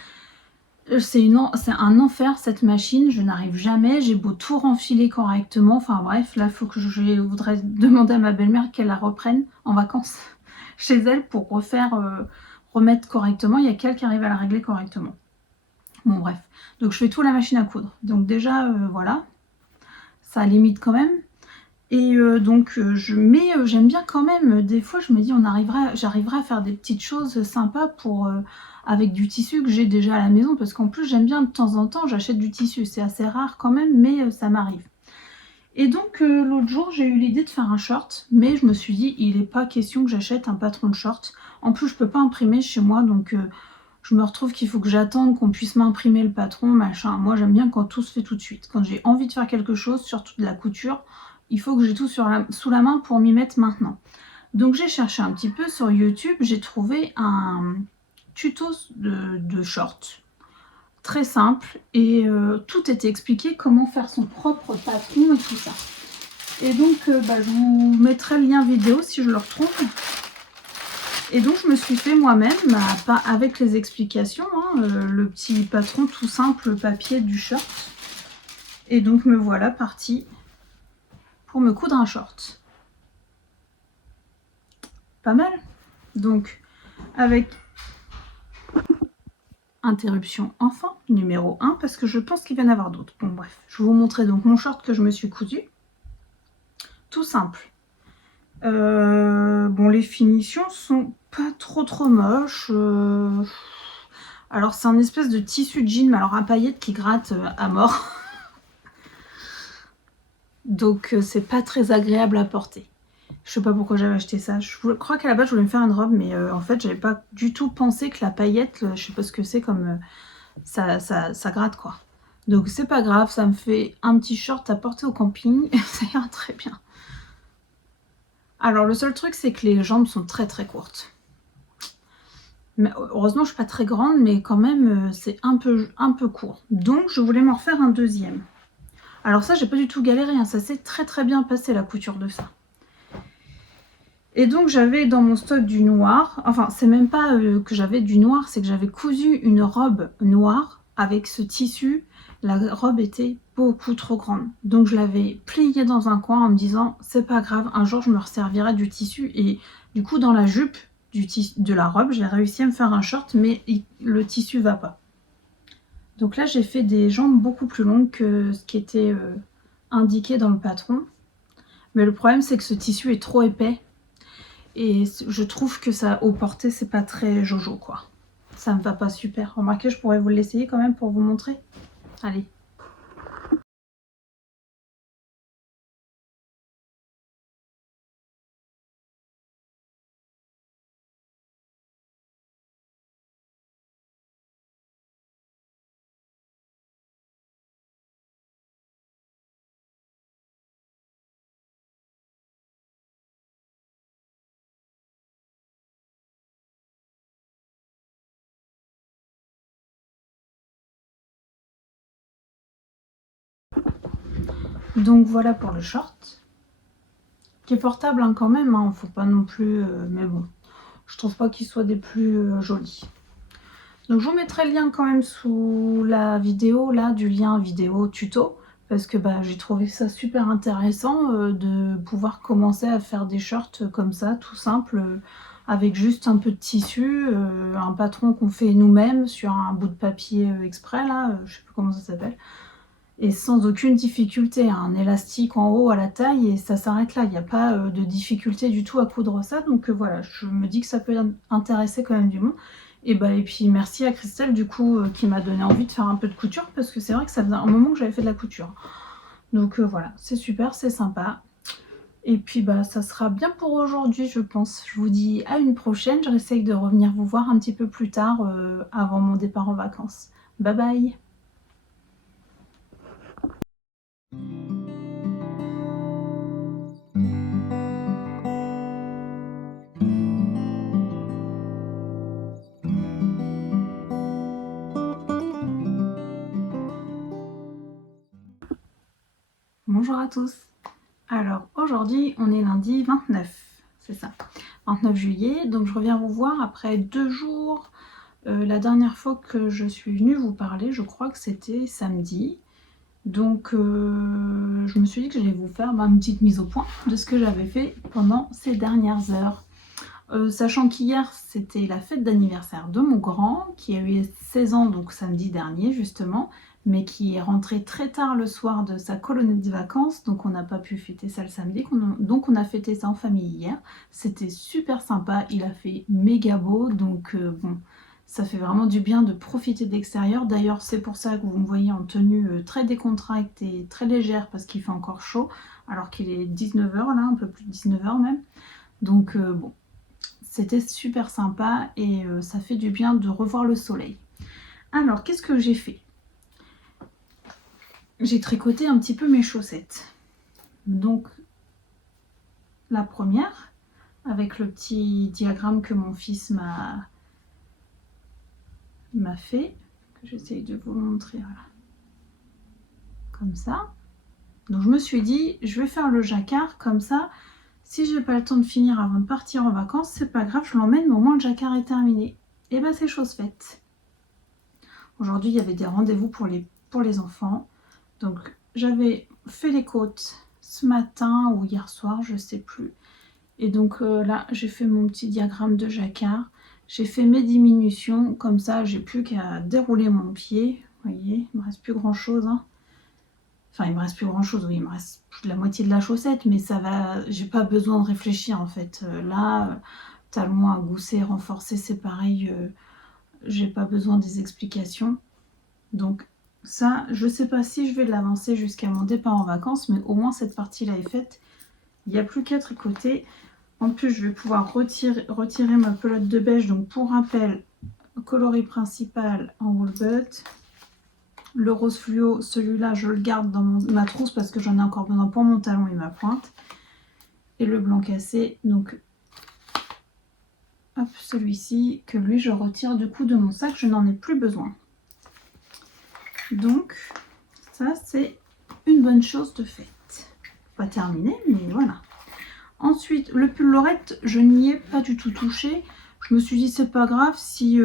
c'est un enfer, cette machine. Je n'arrive jamais. J'ai beau tout renfiler correctement. Enfin bref, là, faut que je voudrais demander à ma belle-mère qu'elle la reprenne en vacances chez elle pour remettre correctement. Il y a qu'elle qui arrive à la régler correctement. Bon bref, donc je fais tout à la machine à coudre. Donc déjà, voilà, ça limite quand même. Et j'aime bien quand même, des fois je me dis j'arriverai à faire des petites choses sympas avec du tissu que j'ai déjà à la maison. Parce qu'en plus j'aime bien de temps en temps, j'achète du tissu. C'est assez rare quand même, mais ça m'arrive. Et donc l'autre jour j'ai eu l'idée de faire un short, mais je me suis dit il n'est pas question que j'achète un patron de short. En plus je peux pas imprimer chez moi, donc je me retrouve qu'il faut que j'attende qu'on puisse m'imprimer le patron, machin. Moi j'aime bien quand tout se fait tout de suite. Quand j'ai envie de faire quelque chose, surtout de la couture, il faut que j'ai tout sous la main pour m'y mettre maintenant. Donc j'ai cherché un petit peu sur YouTube, j'ai trouvé un tuto de short. Très simple et tout était expliqué, comment faire son propre patron et tout ça. Et donc je vous mettrai le lien vidéo si je le retrouve. Et donc je me suis fait moi-même, avec les explications, le petit patron tout simple papier du short. Et donc me voilà partie pour me coudre un short. Pas mal. Donc avec interruption enfant numéro 1 parce que je pense qu'il va y en avoir d'autres. Bon bref, je vais vous montrer donc mon short que je me suis cousu. Tout simple. Bon, les finitions sont pas trop moches. Alors c'est un espèce de tissu de jean, mais alors à paillettes qui gratte à mort. Donc c'est pas très agréable à porter. Je sais pas pourquoi j'avais acheté ça. Je crois qu'à la base je voulais me faire une robe, mais en fait j'avais pas du tout pensé que la paillette, je sais pas ce que c'est comme ça gratte quoi. Donc c'est pas grave, ça me fait un petit short à porter au camping, ça ira très bien. Alors le seul truc c'est que les jambes sont très courtes. Mais heureusement je suis pas très grande, mais quand même c'est un peu court. Donc je voulais m'en refaire un deuxième. Alors ça j'ai pas du tout galéré, hein. Ça s'est très bien passé la couture de ça. Et donc j'avais dans mon stock du noir, enfin c'est même pas que j'avais du noir, c'est que j'avais cousu une robe noire avec ce tissu. La robe était beaucoup trop grande. Donc je l'avais pliée dans un coin en me disant c'est pas grave, un jour je me resservirai du tissu. Et du coup dans la jupe de la robe, j'ai réussi à me faire un short, mais le tissu va pas. Donc là j'ai fait des jambes beaucoup plus longues que ce qui était indiqué dans le patron. Mais le problème c'est que ce tissu est trop épais. Et je trouve que ça, au porté, c'est pas très jojo quoi. Ça me va pas super. Remarquez, je pourrais vous l'essayer quand même pour vous montrer. Allez. Donc voilà pour le short. Qui est portable hein, quand même, hein. Faut pas non plus... mais bon, je trouve pas qu'il soit des plus jolis. Donc je vous mettrai le lien quand même sous la vidéo, là, du lien vidéo tuto. Parce que bah, j'ai trouvé ça super intéressant de pouvoir commencer à faire des shorts comme ça, tout simple, avec juste un peu de tissu, un patron qu'on fait nous-mêmes sur un bout de papier exprès, là, je sais plus comment ça s'appelle. Et sans aucune difficulté, un élastique en haut à la taille et ça s'arrête là. Il n'y a pas de difficulté du tout à coudre ça. Donc voilà, je me dis que ça peut intéresser quand même du monde. Et puis merci à Christelle du coup qui m'a donné envie de faire un peu de couture parce que c'est vrai que ça faisait un moment que j'avais fait de la couture. Donc voilà, c'est super, c'est sympa. Et puis bah ça sera bien pour aujourd'hui je pense. Je vous dis à une prochaine. J'essaye de revenir vous voir un petit peu plus tard avant mon départ en vacances. Bye bye. Bonjour à tous. Alors aujourd'hui on est lundi 29, c'est ça, 29 juillet, donc je reviens vous voir après 2 jours. La dernière fois que je suis venue vous parler, je crois que c'était samedi. Donc je me suis dit que j'allais vous faire une petite mise au point de ce que j'avais fait pendant ces dernières heures. Sachant qu'hier c'était la fête d'anniversaire de mon grand qui a eu 16 ans, donc samedi dernier justement, mais qui est rentré très tard le soir de sa colonie de vacances, donc on n'a pas pu fêter ça le samedi, donc on a fêté ça en famille hier. C'était super sympa, il a fait méga beau, donc bon, ça fait vraiment du bien de profiter de l'extérieur. D'ailleurs c'est pour ça que vous me voyez en tenue très décontractée et très légère parce qu'il fait encore chaud, alors qu'il est 19 h là, un peu plus de 19 h même. Donc bon, c'était super sympa et ça fait du bien de revoir le soleil. Alors qu'est-ce que j'ai fait? J'ai tricoté un petit peu mes chaussettes. Donc la première, avec le petit diagramme que mon fils m'a fait, que j'essaye de vous montrer, voilà. Comme ça. Donc je me suis dit, je vais faire le jacquard comme ça. Si j'ai pas le temps de finir avant de partir en vacances, c'est pas grave, je l'emmène, mais au moins le jacquard est terminé. Et ben c'est chose faite. Aujourd'hui, il y avait des rendez-vous pour les enfants. Donc j'avais fait les côtes ce matin ou hier soir, je sais plus. Et donc là, j'ai fait mon petit diagramme de jacquard. J'ai fait mes diminutions, comme ça j'ai plus qu'à dérouler mon pied. Vous voyez, il me reste plus grand chose. Hein. Enfin, il me reste plus grand chose, oui, il me reste plus de la moitié de la chaussette, mais ça va, j'ai pas besoin de réfléchir en fait. Là, talon à gousset, renforcé, c'est pareil, j'ai pas besoin des explications. Donc ça, je sais pas si je vais l'avancer jusqu'à mon départ en vacances, mais au moins cette partie-là est faite. Il n'y a plus qu'à tricoter. En plus, je vais pouvoir retirer ma pelote de beige. Donc pour rappel, coloris principal en wool butt. Le rose fluo, celui-là, je le garde dans ma trousse parce que j'en ai encore besoin pour mon talon et ma pointe. Et le blanc cassé, donc hop, celui-ci, que lui, je retire du coup de mon sac, je n'en ai plus besoin. Donc, ça, c'est une bonne chose de faite. Pas terminé, mais voilà. Ensuite, le pull Lorette, je n'y ai pas du tout touché. Je me suis dit, c'est pas grave si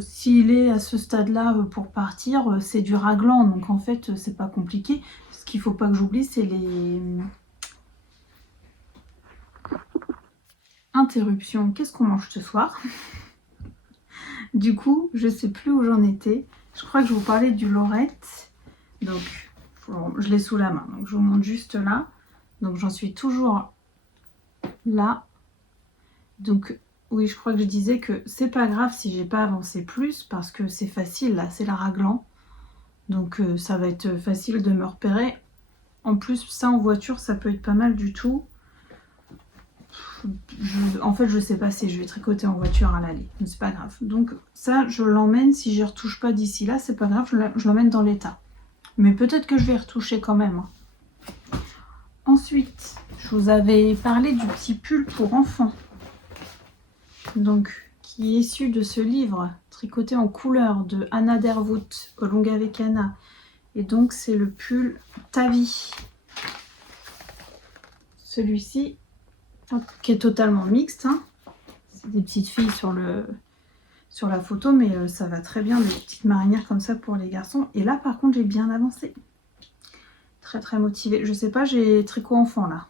s'il est à ce stade-là pour partir, c'est du raglan. Donc en fait, c'est pas compliqué. Ce qu'il faut pas que j'oublie, c'est les interruptions. Qu'est-ce qu'on mange ce soir? Du coup, je sais plus où j'en étais. Je crois que je vous parlais du Lorette. Donc, je l'ai sous la main. Donc, je vous montre juste là. Donc, j'en suis toujours là. Donc, oui, je crois que je disais que c'est pas grave si j'ai pas avancé plus parce que c'est facile, là, c'est la raglan. Donc, ça va être facile de me repérer. En plus, ça en voiture, ça peut être pas mal du tout. En fait, je sais pas si je vais tricoter en voiture à l'aller, mais c'est pas grave. Donc, ça, je l'emmène. Si je retouche pas d'ici là, c'est pas grave, je l'emmène dans l'état. Mais peut-être que je vais retoucher quand même. Ensuite, je vous avais parlé du petit pull pour enfants. Donc, qui est issu de ce livre tricoté en couleur de Anna Dervoet, Longue avec Anna. Et donc, c'est le pull Tavi. Celui-ci, qui est totalement mixte. Hein. C'est des petites filles sur la photo, mais ça va très bien, des petites marinières comme ça pour les garçons. Et là, par contre, j'ai bien avancé. Très, très motivée. Je sais pas, j'ai tricot enfant, là.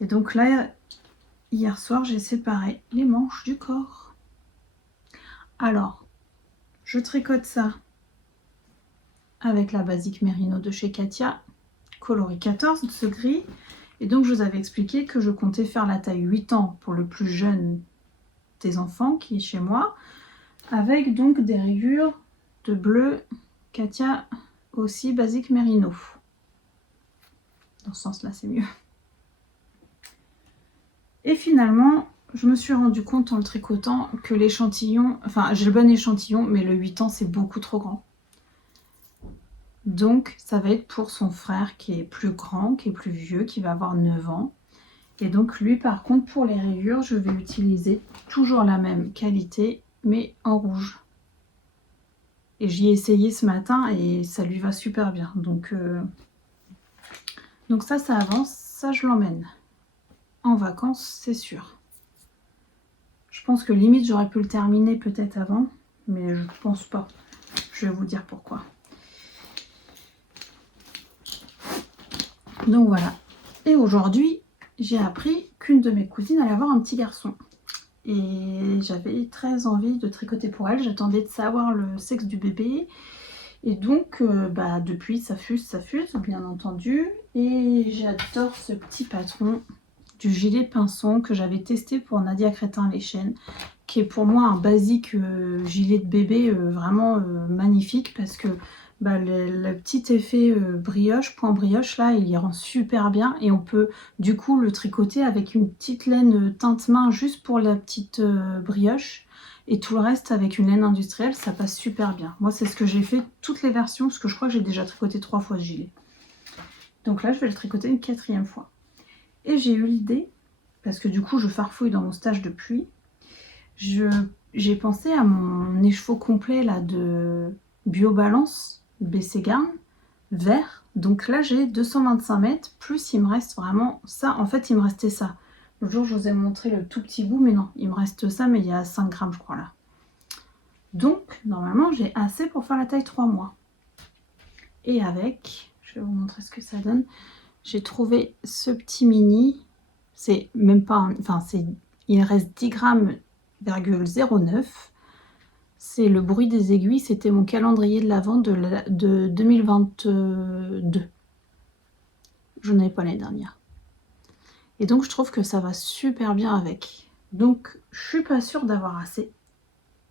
Et donc là, hier soir, j'ai séparé les manches du corps. Alors, je tricote ça avec la basique Merino de chez Katia, coloris 14, ce gris. Et donc, je vous avais expliqué que je comptais faire la taille 8 ans pour le plus jeune des enfants qui est chez moi, avec donc des rayures de bleu Katia aussi basique Merino. Dans ce sens-là, c'est mieux. Et finalement, je me suis rendu compte en le tricotant que l'échantillon, enfin j'ai le bon échantillon, mais le 8 ans c'est beaucoup trop grand. Donc ça va être pour son frère qui est plus grand, qui est plus vieux, qui va avoir 9 ans. Et donc lui par contre pour les rayures, je vais utiliser toujours la même qualité, mais en rouge. Et j'y ai essayé ce matin et ça lui va super bien. Donc ça avance, ça je l'emmène. En vacances, c'est sûr. Je pense que limite j'aurais pu le terminer peut-être avant, mais je pense pas. Je vais vous dire pourquoi. Donc voilà. Et aujourd'hui, j'ai appris qu'une de mes cousines allait avoir un petit garçon. Et j'avais très envie de tricoter pour elle. J'attendais de savoir le sexe du bébé. Et donc, depuis, ça fuse, bien entendu. Et j'adore ce petit patron du gilet pinson que j'avais testé pour Nadia Crétin-Lechaine, qui est pour moi un basique gilet de bébé vraiment magnifique parce que le petit effet brioche, point brioche là, il y rend super bien et on peut du coup le tricoter avec une petite laine teinte main juste pour la petite brioche et tout le reste avec une laine industrielle, ça passe super bien. Moi c'est ce que j'ai fait toutes les versions parce que je crois que j'ai déjà tricoté 3 fois ce gilet. Donc là je vais le tricoter une 4e fois. Et j'ai eu l'idée, parce que du coup je farfouille dans mon stage de pluie, j'ai pensé à mon écheveau complet là de Biobalance BC Garn vert. Donc là j'ai 225 mètres, plus il me reste vraiment ça. En fait il me restait ça. Le jour je vous ai montré le tout petit bout, mais non, il me reste ça, mais il y a 5 grammes je crois là. Donc normalement j'ai assez pour faire la taille 3 mois. Et avec, je vais vous montrer ce que ça donne. J'ai trouvé ce petit mini, c'est même pas, il reste 10 grammes 0,09. C'est le bruit des aiguilles, c'était mon calendrier de l'Avent de 2022. Je n'en avais pas l'année dernière. Et donc je trouve que ça va super bien avec. Donc je suis pas sûre d'avoir assez.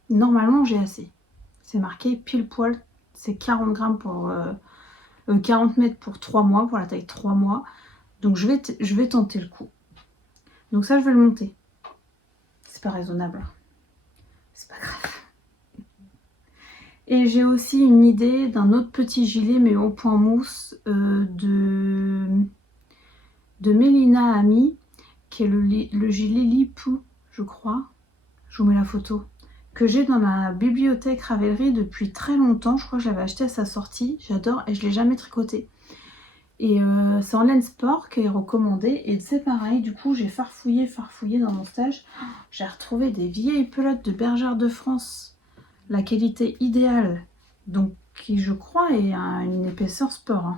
Normalement j'ai assez. C'est marqué pile poil, c'est 40 grammes pour 40 mètres pour 3 mois, pour la taille 3 mois. Donc je vais tenter le coup. Donc ça je vais le monter. C'est pas raisonnable. C'est pas grave. Et j'ai aussi une idée d'un autre petit gilet, mais au point mousse, de Mélina Ami, qui est le gilet Lipou, je crois. Je vous mets la photo. Que j'ai dans ma bibliothèque Ravelry depuis très longtemps. Je crois que je l'avais acheté à sa sortie. J'adore et je ne l'ai jamais tricoté. Et c'est en laine sport qui est recommandé. Et c'est pareil, du coup, j'ai farfouillé dans mon stage. J'ai retrouvé des vieilles pelotes de Bergère de France. La qualité idéale, donc qui je crois est à une épaisseur sport.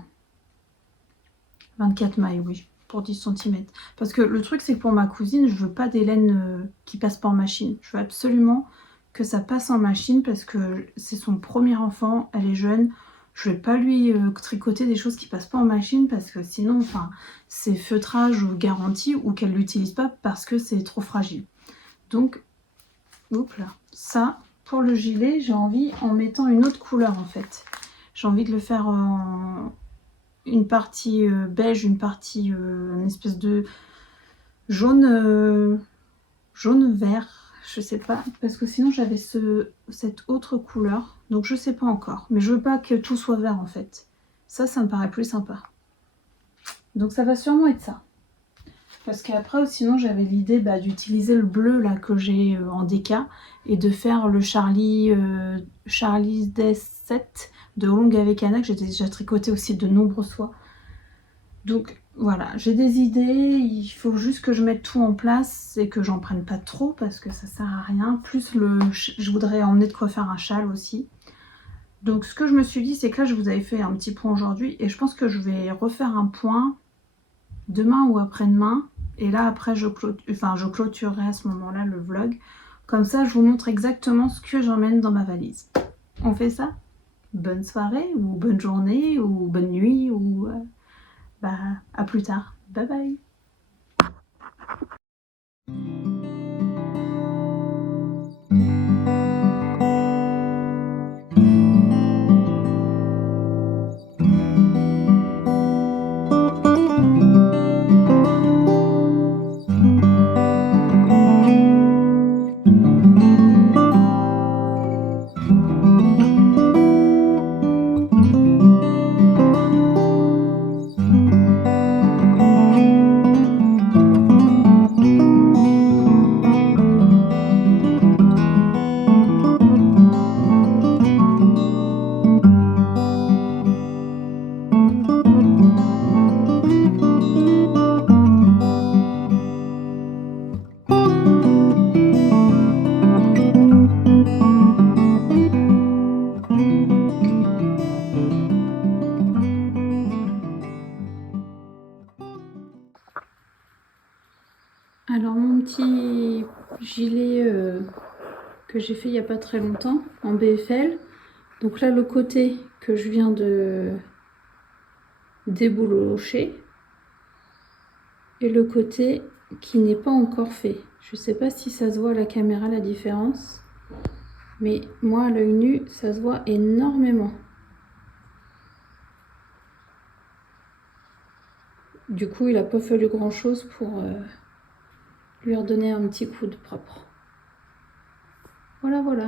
24 mailles, oui, pour 10 cm. Parce que le truc c'est que pour ma cousine, je veux pas des laines qui passent pas en machine. Je veux absolument que ça passe en machine parce que c'est son premier enfant, elle est jeune. Je vais pas lui tricoter des choses qui passent pas en machine parce que sinon, enfin, c'est feutrage ou garantie ou qu'elle l'utilise pas parce que c'est trop fragile. Donc, oups là, ça... Pour le gilet, j'ai envie en mettant une autre couleur en fait. J'ai envie de le faire en une partie beige, une partie une espèce de jaune, jaune vert, je sais pas, parce que sinon j'avais cette autre couleur, donc je sais pas encore. Mais je veux pas que tout soit vert en fait. Ça me paraît plus sympa. Donc ça va sûrement être ça. Parce qu'après, sinon, j'avais l'idée d'utiliser le bleu là que j'ai en déca et de faire le Charlie's D7 de Longue avec Anna que j'ai déjà tricoté aussi de nombreuses fois. Donc voilà, j'ai des idées, il faut juste que je mette tout en place et que j'en prenne pas trop parce que ça sert à rien. Plus je voudrais emmener de quoi faire un châle aussi. Donc ce que je me suis dit, c'est que là, je vous avais fait un petit point aujourd'hui et je pense que je vais refaire un point demain ou après-demain. Et là, après, je clôturerai à ce moment-là le vlog. Comme ça, je vous montre exactement ce que j'emmène dans ma valise. On fait ça? Bonne soirée, ou bonne journée, ou bonne nuit, ou à plus tard. Bye bye! Alors mon petit gilet que j'ai fait il n'y a pas très longtemps en BFL. Donc là le côté que je viens de déboulocher et le côté qui n'est pas encore fait. Je sais pas si ça se voit à la caméra la différence, mais moi à l'œil nu ça se voit énormément. Du coup il n'a pas fallu grand chose pour lui redonner un petit coup de propre. Voilà, voilà.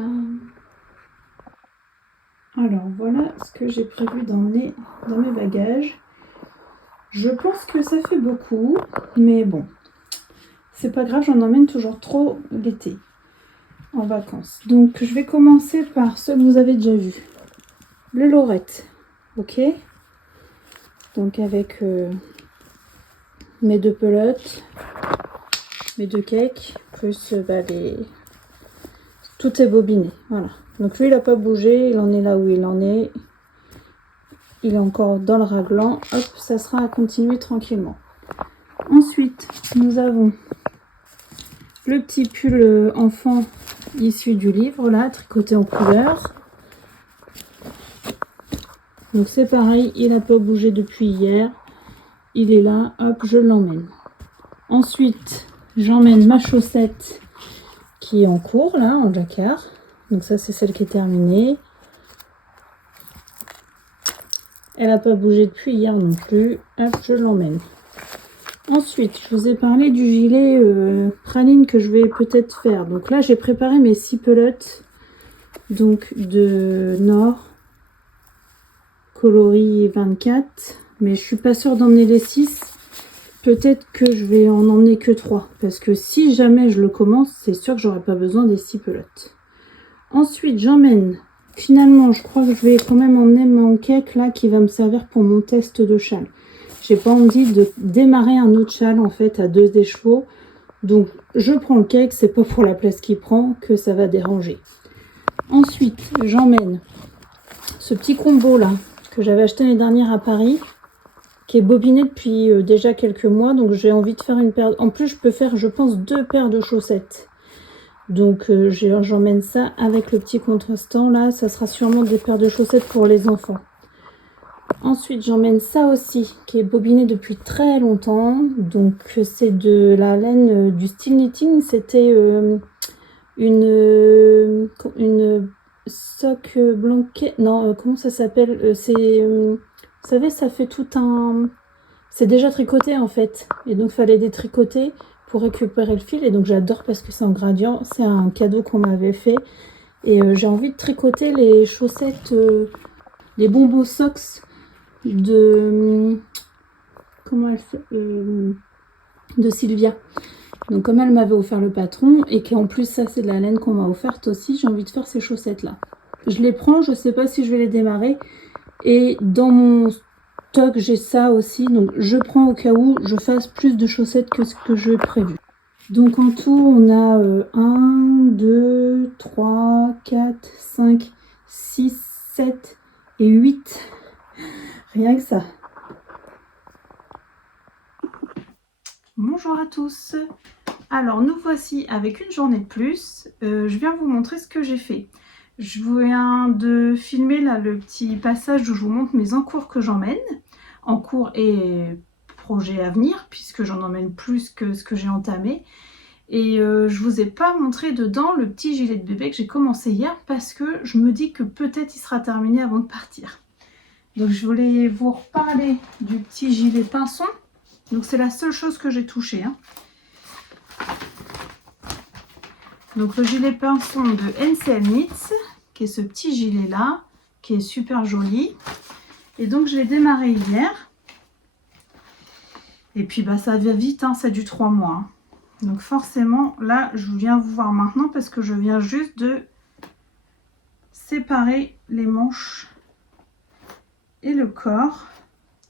Alors voilà ce que j'ai prévu d'emmener dans mes bagages. Je pense que ça fait beaucoup, mais bon, c'est pas grave, j'en emmène toujours trop l'été en vacances. Donc je vais commencer par ce que vous avez déjà vu. Le lorette, ok. Donc avec mes deux pelotes, mes deux cakes, plus tout est bobiné, voilà. Donc lui il n'a pas bougé, il en est là où il en est. Il est encore dans le raglan, hop, ça sera à continuer tranquillement. Ensuite, nous avons Le petit pull enfant issu du livre, là, tricoté en couleur. Donc c'est pareil, il n'a pas bougé depuis hier. Il est là, hop, je l'emmène. Ensuite, j'emmène ma chaussette qui est en cours, là, en jacquard. Donc ça, c'est celle qui est terminée. Elle n'a pas bougé depuis hier non plus. Hop, je l'emmène. Ensuite, je vous ai parlé du gilet praline que je vais peut-être faire. Donc là, j'ai préparé mes 6 pelotes donc de Nord coloris 24. Mais je suis pas sûre d'emmener les 6. Peut-être que je vais en emmener que 3. Parce que si jamais je le commence, c'est sûr que j'aurai pas besoin des 6 pelotes. Ensuite, j'emmène... Finalement, je crois que je vais quand même emmener mon cake là qui va me servir pour mon test de châle. J'ai pas envie de démarrer un autre châle en fait à 2 écheveaux. Donc je prends le cake, c'est pas pour la place qu'il prend que ça va déranger. Ensuite, j'emmène ce petit combo là que j'avais acheté l'année dernière à Paris, qui est bobiné depuis déjà quelques mois. Donc j'ai envie de faire une paire. En plus, je peux faire, je pense, 2 paires de chaussettes. Donc j'emmène ça avec le petit contrastant là, ça sera sûrement des paires de chaussettes pour les enfants. Ensuite j'emmène ça aussi qui est bobiné depuis très longtemps, donc c'est de la laine du style knitting, c'était une sock blanquette, non comment ça s'appelle, c'est vous savez ça fait tout un, c'est déjà tricoté en fait, et donc il fallait détricoter pour récupérer le fil, et donc j'adore parce que c'est en gradient, c'est un cadeau qu'on m'avait fait, et j'ai envie de tricoter les chaussettes, les Bobo Socks de comment elle fait, de Sylvia. Donc comme elle m'avait offert le patron, et qu'en plus ça c'est de la laine qu'on m'a offerte aussi, j'ai envie de faire ces chaussettes là. Je les prends, je sais pas si je vais les démarrer, et dans mon stock j'ai ça aussi, donc je prends au cas où je fasse plus de chaussettes que ce que j'ai prévu. Donc en tout on a 1, 2, 3, 4, 5, 6, 7 et 8. Rien que ça. Bonjour à tous. Alors nous voici avec une journée de plus. Je viens vous montrer ce que j'ai fait. Je viens de filmer là le petit passage où je vous montre mes encours que j'emmène. Encours et projets à venir puisque j'en emmène plus que ce que j'ai entamé. Et je vous ai pas montré dedans le petit gilet de bébé que j'ai commencé hier parce que je me dis que peut-être il sera terminé avant de partir. Donc je voulais vous reparler du petit gilet pinson. Donc c'est la seule chose que j'ai touchée. Hein. Donc le gilet pinson de NCL Knits, qui est ce petit gilet là, qui est super joli. Et donc je l'ai démarré hier. Et puis bah ça va vite, hein, ça dure 3 mois. Hein. Donc forcément là je viens vous voir maintenant parce que je viens juste de séparer les manches et le corps.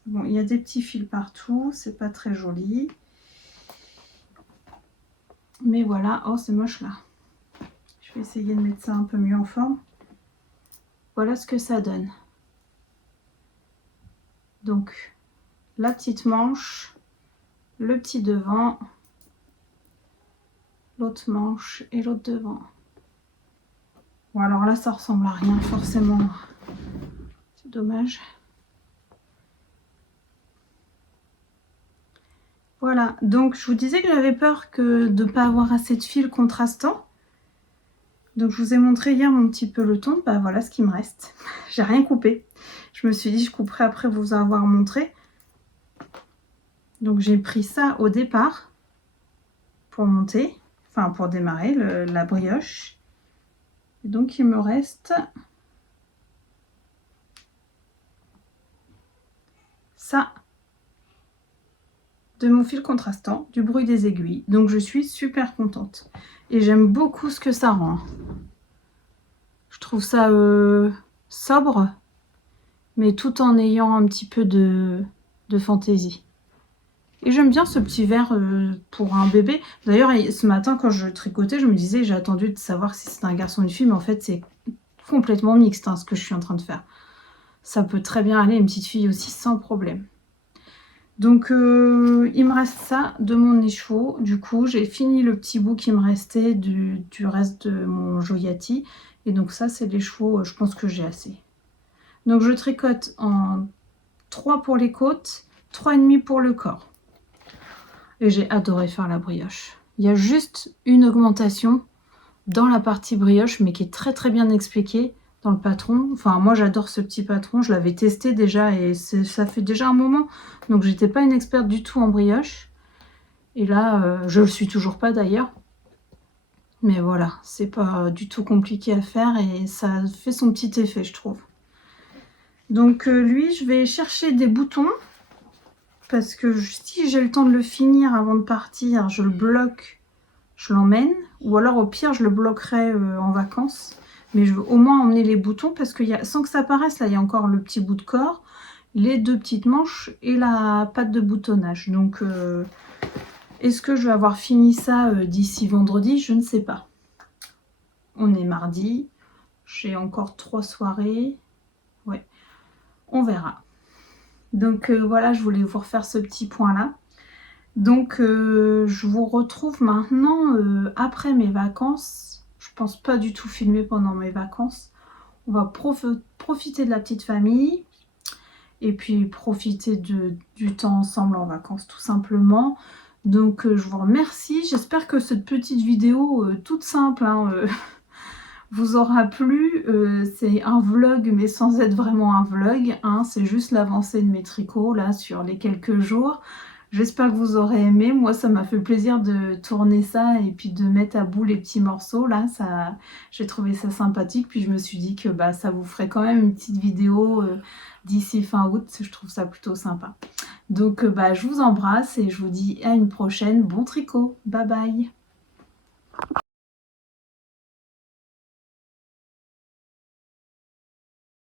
Bon, il y a des petits fils partout, c'est pas très joli. Mais voilà, oh c'est moche là. Je vais essayer de mettre ça un peu mieux en forme. Voilà ce que ça donne. Donc, la petite manche, le petit devant, l'autre manche et l'autre devant. Bon alors là ça ressemble à rien forcément. C'est dommage. Voilà, donc je vous disais que j'avais peur de ne pas avoir assez de fil contrastant. Donc je vous ai montré hier mon petit peloton, bah voilà ce qui me reste. J'ai rien coupé. Je me suis dit je couperai après vous avoir montré. Donc j'ai pris ça au départ pour monter, enfin pour démarrer la brioche. Et donc il me reste ça de mon fil contrastant, du bruit des aiguilles. Donc je suis super contente. Et j'aime beaucoup ce que ça rend. Je trouve ça sobre, mais tout en ayant un petit peu de fantaisie. Et j'aime bien ce petit vert pour un bébé. D'ailleurs, ce matin, quand je tricotais, je me disais, j'ai attendu de savoir si c'était un garçon ou une fille, mais en fait, c'est complètement mixte hein, ce que je suis en train de faire. Ça peut très bien aller une petite fille aussi sans problème. Donc il me reste ça de mon écheveau. Du coup j'ai fini le petit bout qui me restait du reste de mon Joyati. Et donc ça c'est l'écheveau, je pense que j'ai assez. Donc je tricote en 3 pour les côtes, 3,5 pour le corps. Et j'ai adoré faire la brioche. Il y a juste une augmentation dans la partie brioche, mais qui est très très bien expliquée dans le patron. Enfin, moi j'adore ce petit patron, je l'avais testé déjà et ça fait déjà un moment. Donc j'étais pas une experte du tout en brioche. Et là, je le suis toujours pas d'ailleurs. Mais voilà, c'est pas du tout compliqué à faire et ça fait son petit effet, je trouve. Donc lui, je vais chercher des boutons. Parce que si j'ai le temps de le finir avant de partir, je le bloque, je l'emmène. Ou alors au pire, je le bloquerai en vacances. Mais je veux au moins emmener les boutons parce que sans que ça paraisse, là, il y a encore le petit bout de corps, les 2 petites manches et la patte de boutonnage. Donc, est-ce que je vais avoir fini ça d'ici vendredi? Je ne sais pas. On est mardi. J'ai encore 3 soirées. Ouais, on verra. Donc voilà, je voulais vous refaire ce petit point là. Donc je vous retrouve maintenant après mes vacances. Je pense pas du tout filmer pendant mes vacances. On va profiter de la petite famille et puis profiter du temps ensemble en vacances tout simplement. Donc je vous remercie. J'espère que cette petite vidéo toute simple hein, vous aura plu. C'est un vlog mais sans être vraiment un vlog. Hein. C'est juste l'avancée de mes tricots là sur les quelques jours. J'espère que vous aurez aimé. Moi, ça m'a fait plaisir de tourner ça et puis de mettre à bout les petits morceaux. Là, j'ai trouvé ça sympathique. Puis je me suis dit que bah, ça vous ferait quand même une petite vidéo d'ici fin août. Je trouve ça plutôt sympa. Donc, bah, je vous embrasse et je vous dis à une prochaine. Bon tricot. Bye bye.